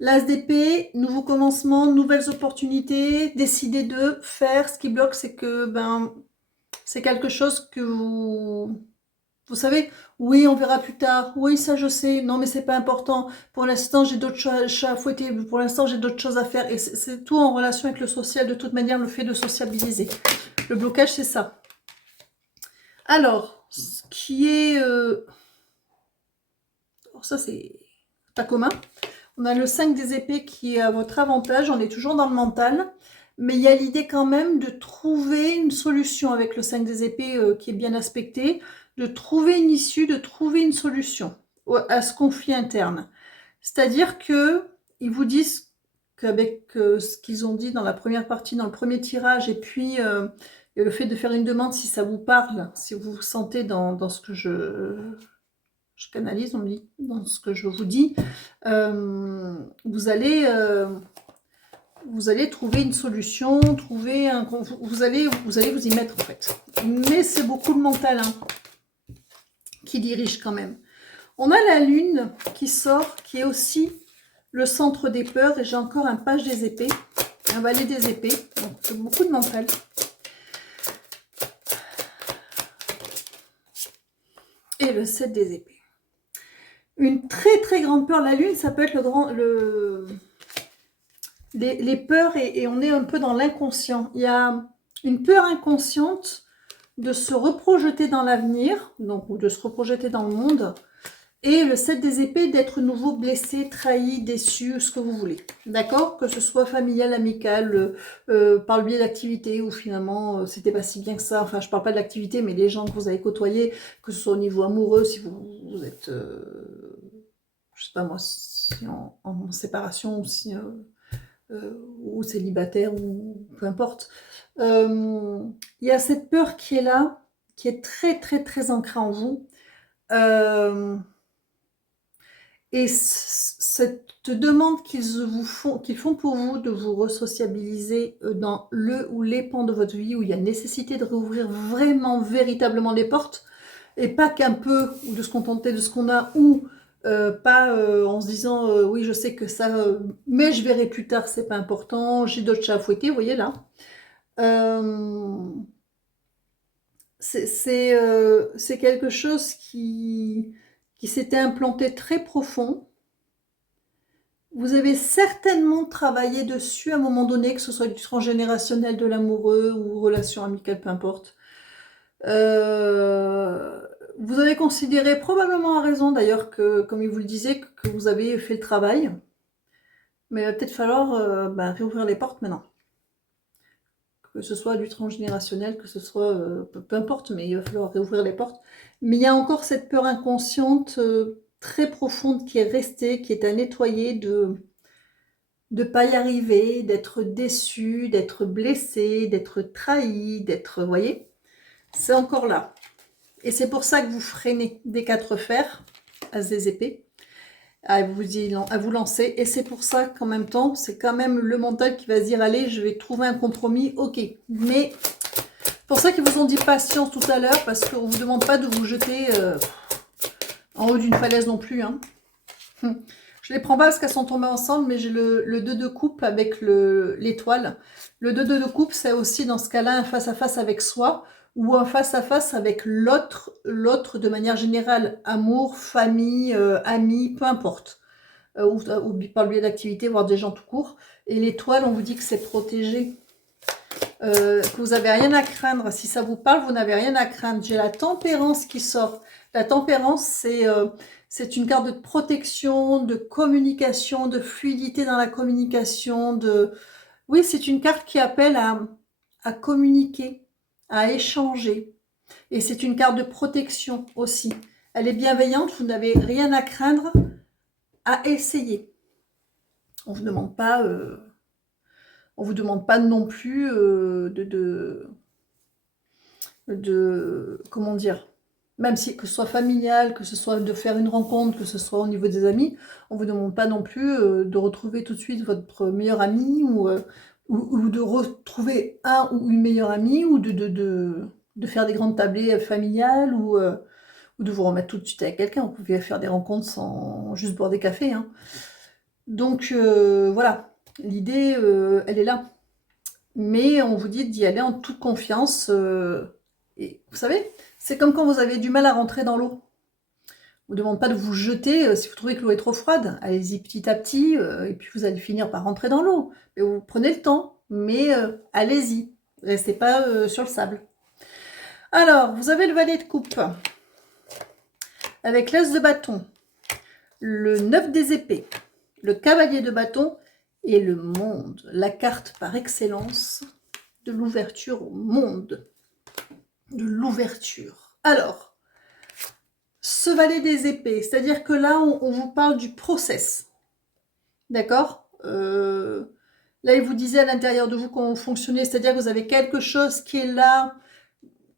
L'as d'épée, nouveau commencement, nouvelles opportunités, décider de faire. Ce qui bloque, c'est que c'est quelque chose que vous savez, oui, on verra plus tard. Oui, ça je sais. Non, mais c'est pas important. Pour l'instant, j'ai d'autres chats à fouetter. Pour l'instant, j'ai d'autres choses à faire. Et c'est tout en relation avec le social. De toute manière, le fait de sociabiliser. Le blocage, c'est ça. Alors, ce qui est... Alors ça, c'est pas commun. On a le 5 des épées qui est à votre avantage. On est toujours dans le mental. Mais il y a l'idée quand même de trouver une solution avec le 5 des épées qui est bien aspecté, de trouver une issue, de trouver une solution à ce conflit interne. C'est-à-dire que ils vous disent qu'avec ce qu'ils ont dit dans la première partie, dans le premier tirage, et puis le fait de faire une demande si ça vous parle, si vous vous sentez dans ce que je canalise, on me dit, dans ce que je vous dis, vous allez trouver une solution, vous allez vous y mettre en fait. Mais c'est beaucoup le mental qui dirige quand même. On a la lune qui sort, qui est aussi le centre des peurs, et j'ai encore un page des épées, un valet des épées, donc c'est beaucoup de mental. Et le 7 des épées. Une très très grande peur, la lune, ça peut être les peurs, et on est un peu dans l'inconscient. Il y a une peur inconsciente de se reprojeter dans l'avenir, donc ou de se reprojeter dans le monde, et le 7 des épées, d'être nouveau blessé, trahi, déçu, ce que vous voulez. D'accord? Que ce soit familial, amical, par le biais d'activités, où finalement c'était pas si bien que ça. Enfin, je parle pas de l'activité, mais les gens que vous avez côtoyés, que ce soit au niveau amoureux, si vous êtes, je sais pas moi, si en séparation, ou si... ou célibataire, ou peu importe. Il y a cette peur qui est là, qui est très très très ancrée en vous. Et cette demande qu'ils font pour vous de vous resociabiliser dans le ou les pans de votre vie où il y a nécessité de réouvrir vraiment, véritablement les portes, et pas qu'un peu, ou de se contenter de ce qu'on a, ou pas en se disant oui, je sais que ça, mais je verrai plus tard, c'est pas important, j'ai d'autres chats à fouetter, vous voyez là. C'est quelque chose qui s'était implanté très profond. Vous avez certainement travaillé dessus à un moment donné, que ce soit du transgénérationnel, de l'amoureux ou relation amicale, peu importe. Vous avez considéré, probablement à raison d'ailleurs, que, comme il vous le disait, que vous avez fait le travail. Mais il va peut-être falloir réouvrir les portes maintenant. Que ce soit du transgénérationnel, que ce soit... peu importe, mais il va falloir réouvrir les portes. Mais il y a encore cette peur inconsciente très profonde qui est restée, qui est à nettoyer, de ne pas y arriver, d'être déçu, d'être blessé, d'être trahi, d'être, vous voyez, c'est encore là. Et c'est pour ça que vous freinez des 4 fers, as des épées, à vous lancer. Et c'est pour ça qu'en même temps, c'est quand même le mental qui va se dire, allez, je vais trouver un compromis, ok. Mais pour ça qu'ils vous ont dit patience tout à l'heure, parce qu'on ne vous demande pas de vous jeter en haut d'une falaise non plus. Hein. Je les prends pas parce qu'elles sont tombées ensemble, mais j'ai le 2 de coupe avec l'étoile. Le 2 de coupe, c'est aussi dans ce cas-là un face-à-face avec soi, ou un face-à-face avec l'autre de manière générale, amour, famille, amis, peu importe. Ou par le biais d'activités, voire des gens tout court. Et l'étoile, on vous dit que c'est protégé. Que vous n'avez rien à craindre. Si ça vous parle, vous n'avez rien à craindre. J'ai la tempérance qui sort. La tempérance, c'est une carte de protection, de communication, de fluidité dans la communication. Oui, c'est une carte qui appelle à communiquer, à échanger. Et c'est une carte de protection aussi. Elle est bienveillante, vous n'avez rien à craindre, à essayer. On vous demande pas... on vous demande pas non plus comment dire, même si que ce soit familial, que ce soit de faire une rencontre, que ce soit au niveau des amis, on vous demande pas non plus de retrouver tout de suite votre meilleur ami ou de retrouver un ou une meilleure amie ou de faire des grandes tablées familiales ou de vous remettre tout de suite avec quelqu'un. Vous pouvez faire des rencontres sans juste boire des cafés. Hein. Donc voilà, l'idée, elle est là. Mais on vous dit d'y aller en toute confiance. Et vous savez, c'est comme quand vous avez du mal à rentrer dans l'eau. On ne vous demande pas de vous jeter si vous trouvez que l'eau est trop froide. Allez-y petit à petit, et puis vous allez finir par rentrer dans l'eau. Et vous prenez le temps, mais allez-y. Restez pas sur le sable. Alors, vous avez le valet de coupe, avec l'as de bâton, le 9 des épées, le cavalier de bâton et le monde, la carte par excellence de l'ouverture au monde. De l'ouverture. Alors, ce valet des épées, c'est-à-dire que là, on vous parle du process. D'accord Là, il vous disait à l'intérieur de vous comment vous fonctionnez, c'est-à-dire que vous avez quelque chose qui est là,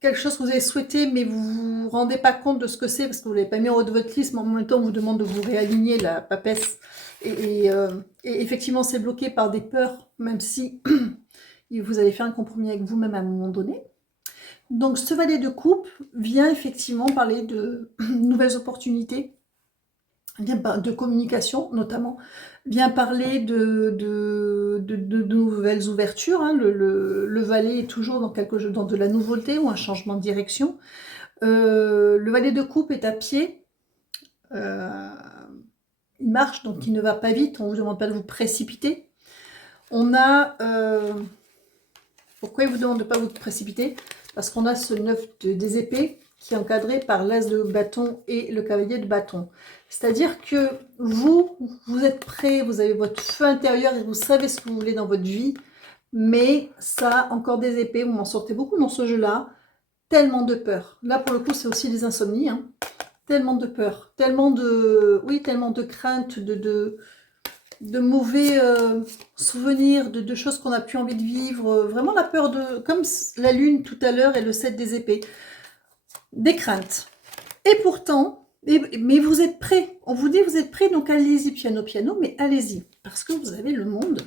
quelque chose que vous avez souhaité, mais vous ne vous rendez pas compte de ce que c'est, parce que vous ne l'avez pas mis en haut de votre liste, mais en même temps, on vous demande de vous réaligner la papesse. Et effectivement, c'est bloqué par des peurs, même si vous avez fait un compromis avec vous-même à un moment donné. Donc, ce valet de coupe vient effectivement parler de nouvelles opportunités, vient de communication notamment, vient parler de nouvelles ouvertures. Hein. Le valet est toujours dans quelque chose, dans de la nouveauté ou un changement de direction. Le valet de coupe est à pied. Il marche, donc il ne va pas vite. On ne vous demande pas de vous précipiter. On a... pourquoi il vous demande de ne pas vous précipiter? Parce qu'on a ce 9 des épées qui est encadré par l'as de bâton et le cavalier de bâton. C'est-à-dire que vous êtes prêt, vous avez votre feu intérieur et vous savez ce que vous voulez dans votre vie, mais ça, encore des épées, vous m'en sortez beaucoup dans ce jeu-là, tellement de peur. Là, pour le coup, c'est aussi des insomnies, hein. Tellement de peur, tellement de, oui, tellement de crainte, de mauvais souvenirs, de choses qu'on n'a plus envie de vivre. Vraiment la peur de... Comme la lune tout à l'heure et le 7 des épées. Des craintes. Et pourtant, mais vous êtes prêts. On vous dit vous êtes prêts, donc allez-y piano piano, mais allez-y. Parce que vous avez le monde.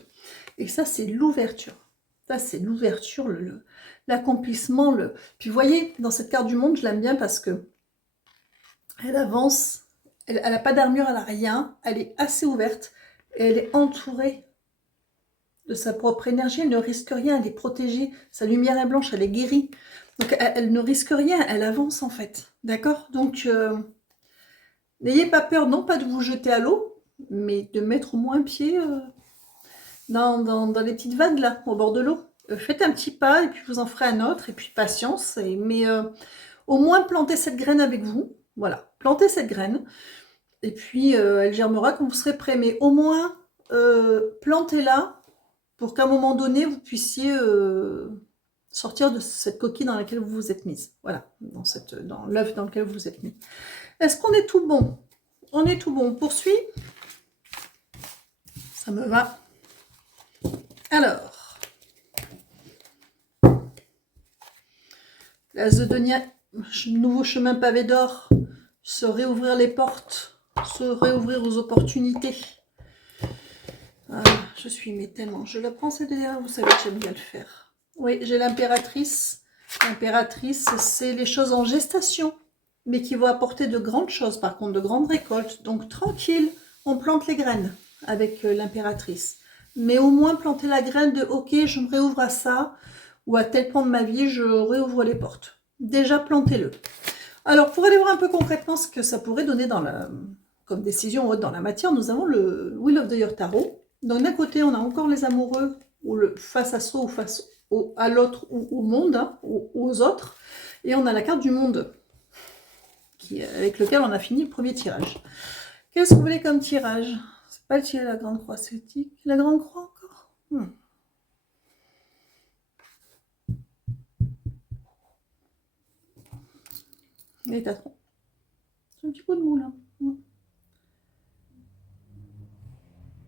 Et ça, c'est l'ouverture. Ça, c'est l'ouverture, l'accomplissement. Puis vous voyez, dans cette carte du monde, je l'aime bien parce que elle avance. Elle n'a pas d'armure, elle n'a rien. Elle est assez ouverte. Et elle est entourée de sa propre énergie, elle ne risque rien, elle est protégée, sa lumière est blanche, elle est guérie. Donc elle ne risque rien, elle avance en fait. D'accord? Donc n'ayez pas peur, non pas de vous jeter à l'eau, mais de mettre au moins un pied dans les petites vagues là, au bord de l'eau. Faites un petit pas et puis vous en ferez un autre, et puis patience. Mais au moins plantez cette graine avec vous. Voilà, plantez cette graine. Et puis elle germera quand vous serez prêt. Mais au moins plantez-la pour qu'à un moment donné, vous puissiez sortir de cette coquille dans laquelle vous vous êtes mise. Voilà, dans l'œuf dans lequel vous vous êtes mis. Est-ce qu'on est tout bon? on est tout bon. On poursuit. Ça me va. Alors, l'as de denier, nouveau chemin pavé d'or, se réouvrir les portes, se réouvrir aux opportunités. Ah, je suis mais tellement, je la prends cette derrière, vous savez que j'aime bien le faire. Oui, j'ai l'impératrice. L'impératrice, c'est les choses en gestation, mais qui vont apporter de grandes choses, par contre, de grandes récoltes. Donc tranquille, on plante les graines avec l'impératrice. Mais au moins planter la graine de ok, je me réouvre à ça, ou à tel point de ma vie, je réouvre les portes. Déjà, plantez-le. Alors, pour aller voir un peu concrètement ce que ça pourrait donner dans la, comme décision dans la matière, nous avons le Wheel of the Year Tarot. Donc d'un côté, on a encore les amoureux, ou le face à soi, ou face à l'autre, ou au monde, hein, ou aux autres. Et on a la carte du monde, avec lequel on a fini le premier tirage. Qu'est-ce que vous voulez comme tirage? C'est pas le tirage de la grande croix, c'est la grande croix encore. Mais t'as trop. C'est un petit peu de mou là.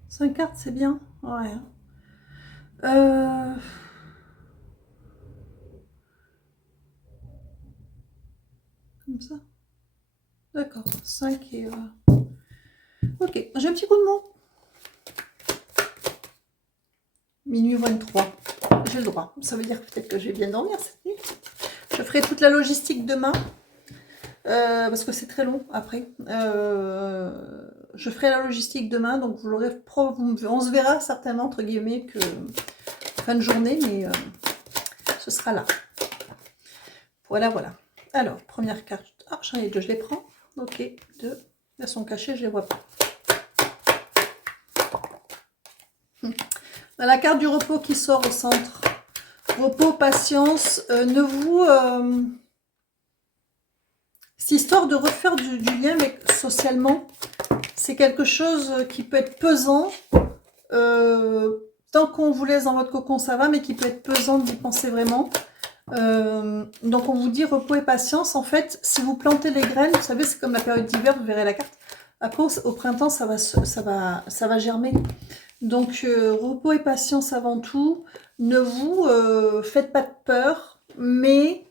5 cartes, c'est bien. Ouais. Comme ça. D'accord. 5 et... Ok, j'ai un petit coup de mot. Minuit 23. J'ai le droit. Ça veut dire peut-être que je vais bien dormir cette nuit. Je ferai toute la logistique demain. Parce que c'est très long après. Je ferai la logistique demain. Donc vous l'aurez on se verra certainement entre guillemets que fin de journée. Mais ce sera là. Voilà, voilà. Alors, première carte. Ah, j'en ai deux, je les prends. Ok, deux. Elles sont cachées, je les vois pas. Dans la carte du repos qui sort au centre. Repos, patience. Ne vous... cette histoire de refaire du lien avec socialement, c'est quelque chose qui peut être pesant. Tant qu'on vous laisse dans votre cocon, ça va, mais qui peut être pesant d'y penser vraiment. Donc on vous dit repos et patience. En fait, si vous plantez les graines, vous savez, c'est comme la période d'hiver, vous verrez la carte. Après, au printemps, ça va germer. Donc, repos et patience avant tout. Ne vous faites pas de peur, mais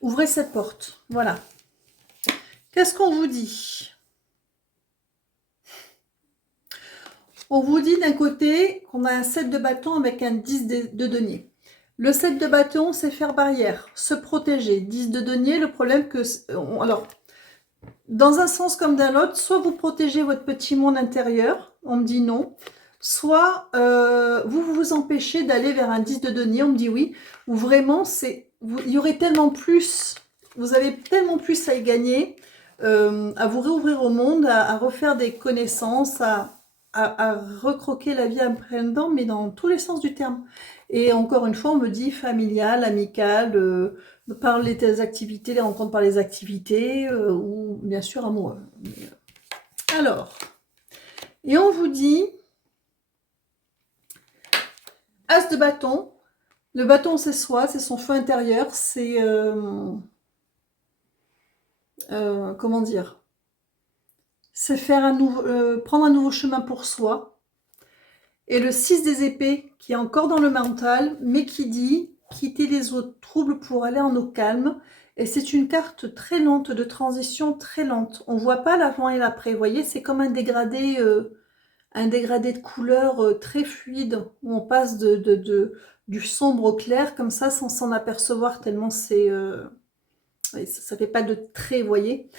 ouvrez cette porte. Voilà. Qu'est-ce qu'on vous dit? On vous dit d'un côté qu'on a un 7 de bâton avec un 10 de denier. Le 7 de bâton, c'est faire barrière, se protéger. 10 de denier, le problème que... Alors, dans un sens comme dans l'autre, soit vous protégez votre petit monde intérieur, on me dit non, soit vous vous empêchez d'aller vers un 10 de denier, on me dit oui, ou vraiment, il y aurait tellement plus, vous avez tellement plus à y gagner, à vous réouvrir au monde, à refaire des connaissances, à recroquer la vie après dedans, mais dans tous les sens du terme. Et encore une fois, on me dit familial, amical, par les activités, les rencontres par les activités, ou bien sûr amoureux. Alors, et on vous dit As de bâton. Le bâton, c'est soi, c'est son feu intérieur, c'est... comment dire? C'est faire prendre un nouveau chemin pour soi. Et le 6 des épées, qui est encore dans le mental, mais qui dit quitter les autres troubles pour aller en eau calme. Et c'est une carte très lente, de transition très lente. On ne voit pas l'avant et l'après. Vous voyez, c'est comme un dégradé de couleur très fluide, où on passe du sombre au clair, comme ça, sans s'en apercevoir, tellement c'est... ça ne fait pas de trait, vous voyez.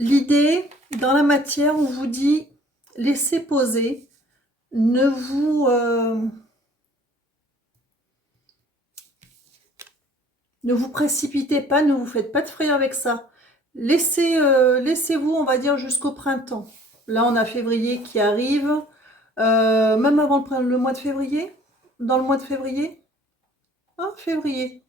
L'idée, dans la matière, on vous dit, laissez poser. Ne vous précipitez pas, ne vous faites pas de frayeur avec ça. Laissez-vous, on va dire, jusqu'au printemps. Là, on a février qui arrive. Même avant le mois de février. Dans le mois de février. Ah, février.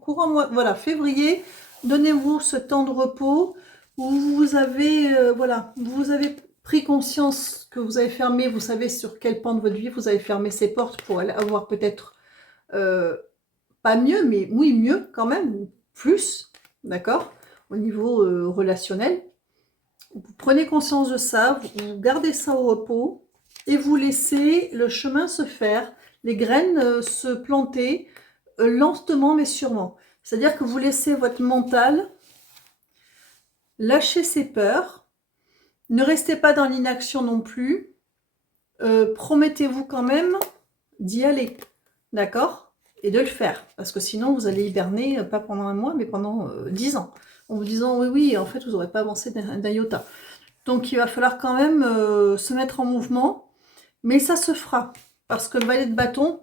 Courant mois. Voilà, février. Donnez-vous ce temps de repos où vous avez, voilà, vous avez pris conscience que vous avez fermé, vous savez sur quel pan de votre vie vous avez fermé ces portes pour avoir peut-être pas mieux, mais oui, mieux quand même, plus, d'accord, au niveau relationnel. Vous prenez conscience de ça, vous gardez ça au repos et vous laissez le chemin se faire, les graines se planter lentement mais sûrement. C'est-à-dire que vous laissez votre mental lâcher ses peurs, ne restez pas dans l'inaction non plus, promettez-vous quand même d'y aller, d'accord? Et de le faire, parce que sinon vous allez hiberner, pas pendant un mois, mais pendant 10 ans, en vous disant oui, oui, en fait vous n'aurez pas avancé d'un iota. Donc il va falloir quand même se mettre en mouvement, mais ça se fera, parce que le valet de bâton,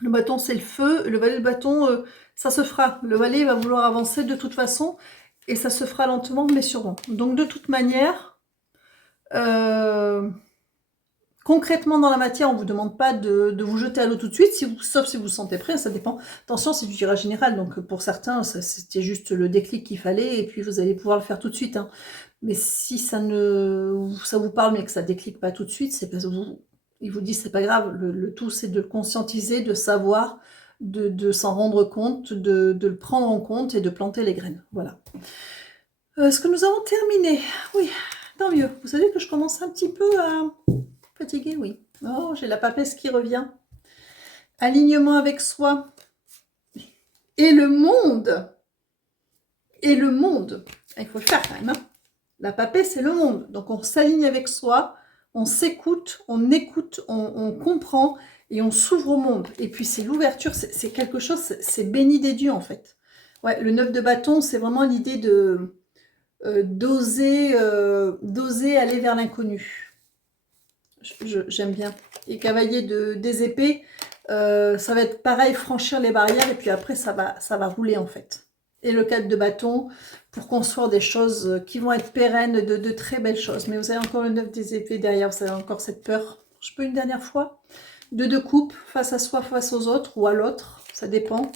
le bâton c'est le feu, le valet de bâton, ça se fera. Le valet va vouloir avancer de toute façon, et ça se fera lentement, mais sûrement. Donc de toute manière, concrètement dans la matière, on ne vous demande pas de vous jeter à l'eau tout de suite, sauf si vous vous sentez prêt, ça dépend. Attention, c'est du tirage général, donc pour certains, c'était juste le déclic qu'il fallait, et puis vous allez pouvoir le faire tout de suite. Hein. Mais si ça vous parle, mais que ça ne déclique pas tout de suite, c'est parce que il vous dit c'est pas grave, le tout c'est de le conscientiser, de savoir, de s'en rendre compte, de le prendre en compte et de planter les graines. Voilà. Est-ce que nous avons terminé? Oui, tant mieux. Vous savez que je commence un petit peu à fatiguer, oui. Oh, j'ai la papesse qui revient. Alignement avec soi. Et le monde. Et le monde. Il faut le faire quand même. Hein. La papesse, c'est le monde. Donc on s'aligne avec soi, on s'écoute, on écoute, on comprend et on s'ouvre au monde. Et puis c'est l'ouverture, c'est quelque chose, c'est béni des dieux en fait. Ouais, le 9 de bâton, c'est vraiment l'idée de d'oser aller vers l'inconnu. J'aime bien. Et cavalier des épées, ça va être pareil, franchir les barrières et puis après ça va rouler en fait. Et le 4 de bâton pour construire des choses qui vont être pérennes, de très belles choses. Mais vous avez encore le 9 des épées derrière, vous avez encore cette peur. Je peux une dernière fois? 2 de coupe, face à soi, face aux autres ou à l'autre, ça dépend.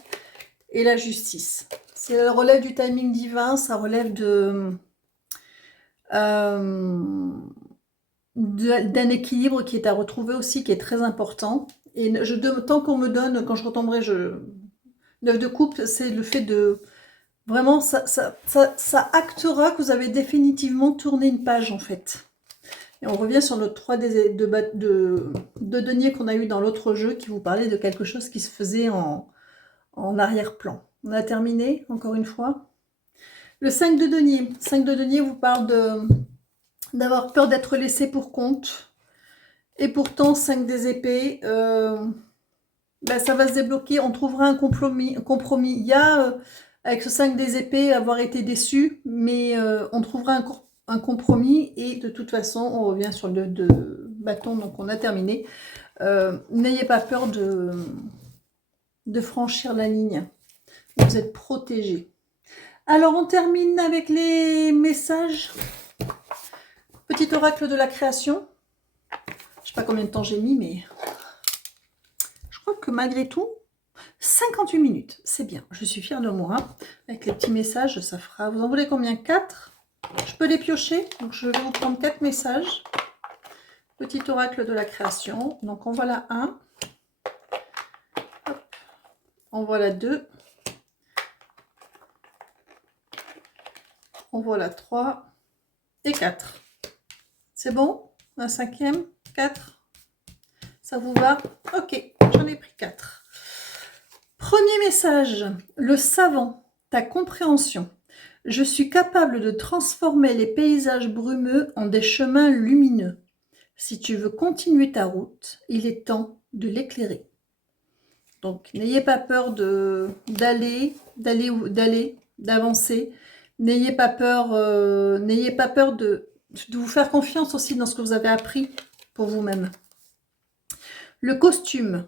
Et la justice. Ça relève du timing divin, ça relève d'un équilibre qui est à retrouver aussi, qui est très important. Et tant qu'on me donne, quand je retomberai, 9 de coupe, c'est le fait de... Vraiment, ça actera que vous avez définitivement tourné une page, en fait. Et on revient sur notre 3 de denier qu'on a eu dans l'autre jeu, qui vous parlait de quelque chose qui se faisait en arrière-plan. On a terminé, encore une fois. Le 5 de denier. 5 de denier vous parle d'avoir peur d'être laissé pour compte. Et pourtant, 5 des épées, ben, ça va se débloquer. On trouvera un compromis. Il y a, avec ce 5 des épées, avoir été déçu, mais on trouvera un compromis. Et de toute façon, on revient sur le de bâton, donc on a terminé. N'ayez pas peur de franchir la ligne. Vous êtes protégés. Alors, on termine avec les messages. Petit oracle de la création. Je ne sais pas combien de temps j'ai mis, mais je crois que malgré tout, 58 minutes, c'est bien. Je suis fière de moi. Avec les petits messages, ça fera... Vous en voulez combien? 4? Je peux les piocher. Donc, je vais vous prendre 4 messages. Petit oracle de la création. Donc, en voilà un. Hop. En voilà 2. En voilà 3. Et 4. C'est bon? Un 5e? 4? Ça vous va? Ok, j'en ai pris 4. Premier message, le savant, ta compréhension. Je suis capable de transformer les paysages brumeux en des chemins lumineux. Si tu veux continuer ta route, il est temps de l'éclairer. Donc, n'ayez pas peur d'avancer. N'ayez pas peur de vous faire confiance aussi dans ce que vous avez appris pour vous-même. Le costume,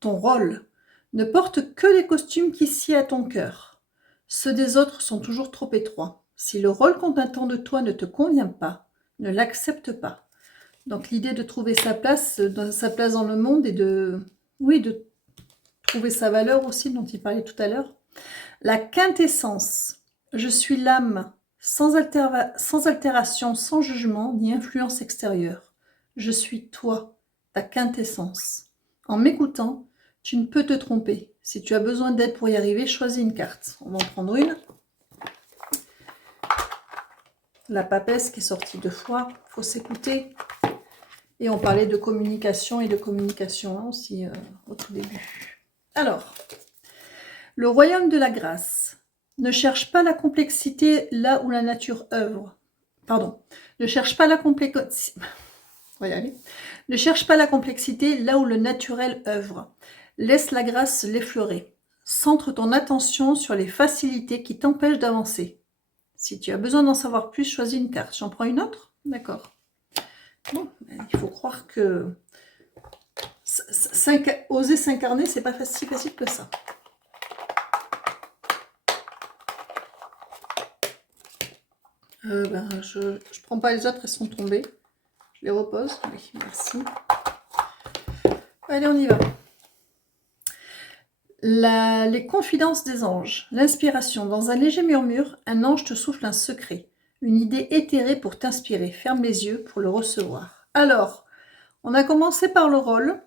ton rôle, ne porte que les costumes qui sied à ton cœur. Ceux des autres sont toujours trop étroits. Si le rôle qu'on attend de toi ne te convient pas, ne l'accepte pas. Donc l'idée de trouver sa place dans le monde et de trouver sa valeur aussi, dont il parlait tout à l'heure. La quintessence. Je suis l'âme sans altération, sans jugement, ni influence extérieure. Je suis toi, ta quintessence. En m'écoutant, tu ne peux te tromper. Si tu as besoin d'aide pour y arriver, choisis une carte. On va en prendre une. La papesse qui est sortie 2 fois, il faut s'écouter. Et on parlait de communication et de communication hein, aussi au tout début. Alors, le royaume de la grâce ne cherche pas la complexité là où la nature œuvre. Pardon, ne cherche pas la complexité. On va y aller. Ne cherche pas la complexité là où le naturel œuvre. Laisse la grâce l'effleurer. Centre ton attention sur les facilités qui t'empêchent d'avancer. Si tu as besoin d'en savoir plus, choisis une carte. J'en prends une autre? D'accord. Bon, il faut croire que oser s'incarner, c'est pas si facile que ça. Je prends pas les autres, elles sont tombées. Je les repose. Oui, merci. Allez, on y va. Les confidences des anges. L'inspiration. Dans un léger murmure, un ange te souffle un secret. Une idée éthérée pour t'inspirer. Ferme les yeux pour le recevoir. Alors, on a commencé par le rôle.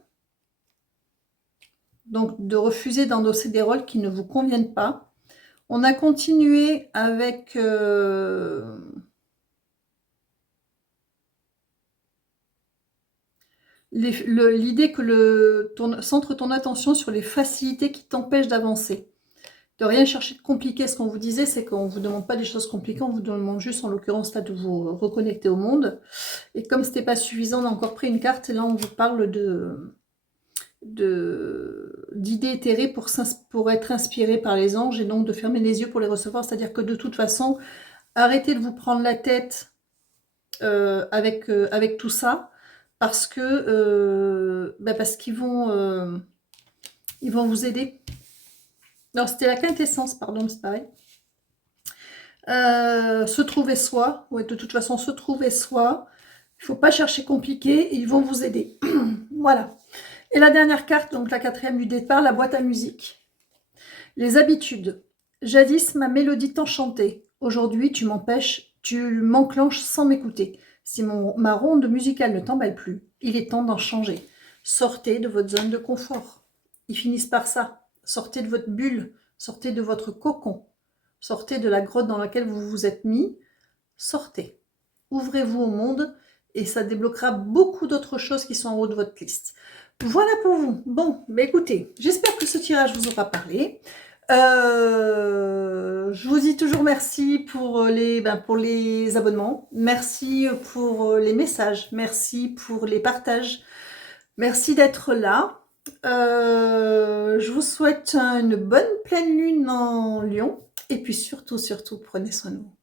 Donc, de refuser d'endosser des rôles qui ne vous conviennent pas. On a continué avec l'idée que centre ton attention sur les facilités qui t'empêchent d'avancer. De rien chercher de compliqué. Ce qu'on vous disait, c'est qu'on ne vous demande pas des choses compliquées, on vous demande juste, en l'occurrence, là, de vous reconnecter au monde. Et comme ce n'était pas suffisant, on a encore pris une carte, et là, on vous parle d'idées éthérées pour être inspiré par les anges, et donc de fermer les yeux pour les recevoir. C'est-à-dire que de toute façon, arrêtez de vous prendre la tête avec tout ça, parce qu'ils vont vous aider. Non, c'était la quintessence, pardon, c'est pareil. Se trouver soi, ouais, de toute façon, se trouver soi. Il ne faut pas chercher compliqué, ils vont vous aider. Voilà. Et la dernière carte, donc la 4e du départ, la boîte à musique. Les habitudes. Jadis, ma mélodie t'enchantait. Aujourd'hui, tu m'enclenches sans m'écouter. Si ma ronde musicale ne t'emballe plus, il est temps d'en changer. Sortez de votre zone de confort. Ils finissent par ça. Sortez de votre bulle, sortez de votre cocon, sortez de la grotte dans laquelle vous vous êtes mis, sortez. Ouvrez-vous au monde et ça débloquera beaucoup d'autres choses qui sont en haut de votre liste. Voilà pour vous. Bon, écoutez, j'espère que ce tirage vous aura parlé. Je vous dis toujours merci pour les abonnements, merci pour les messages, merci pour les partages, merci d'être là. Je vous souhaite une bonne pleine lune en Lion et puis surtout, prenez soin de vous.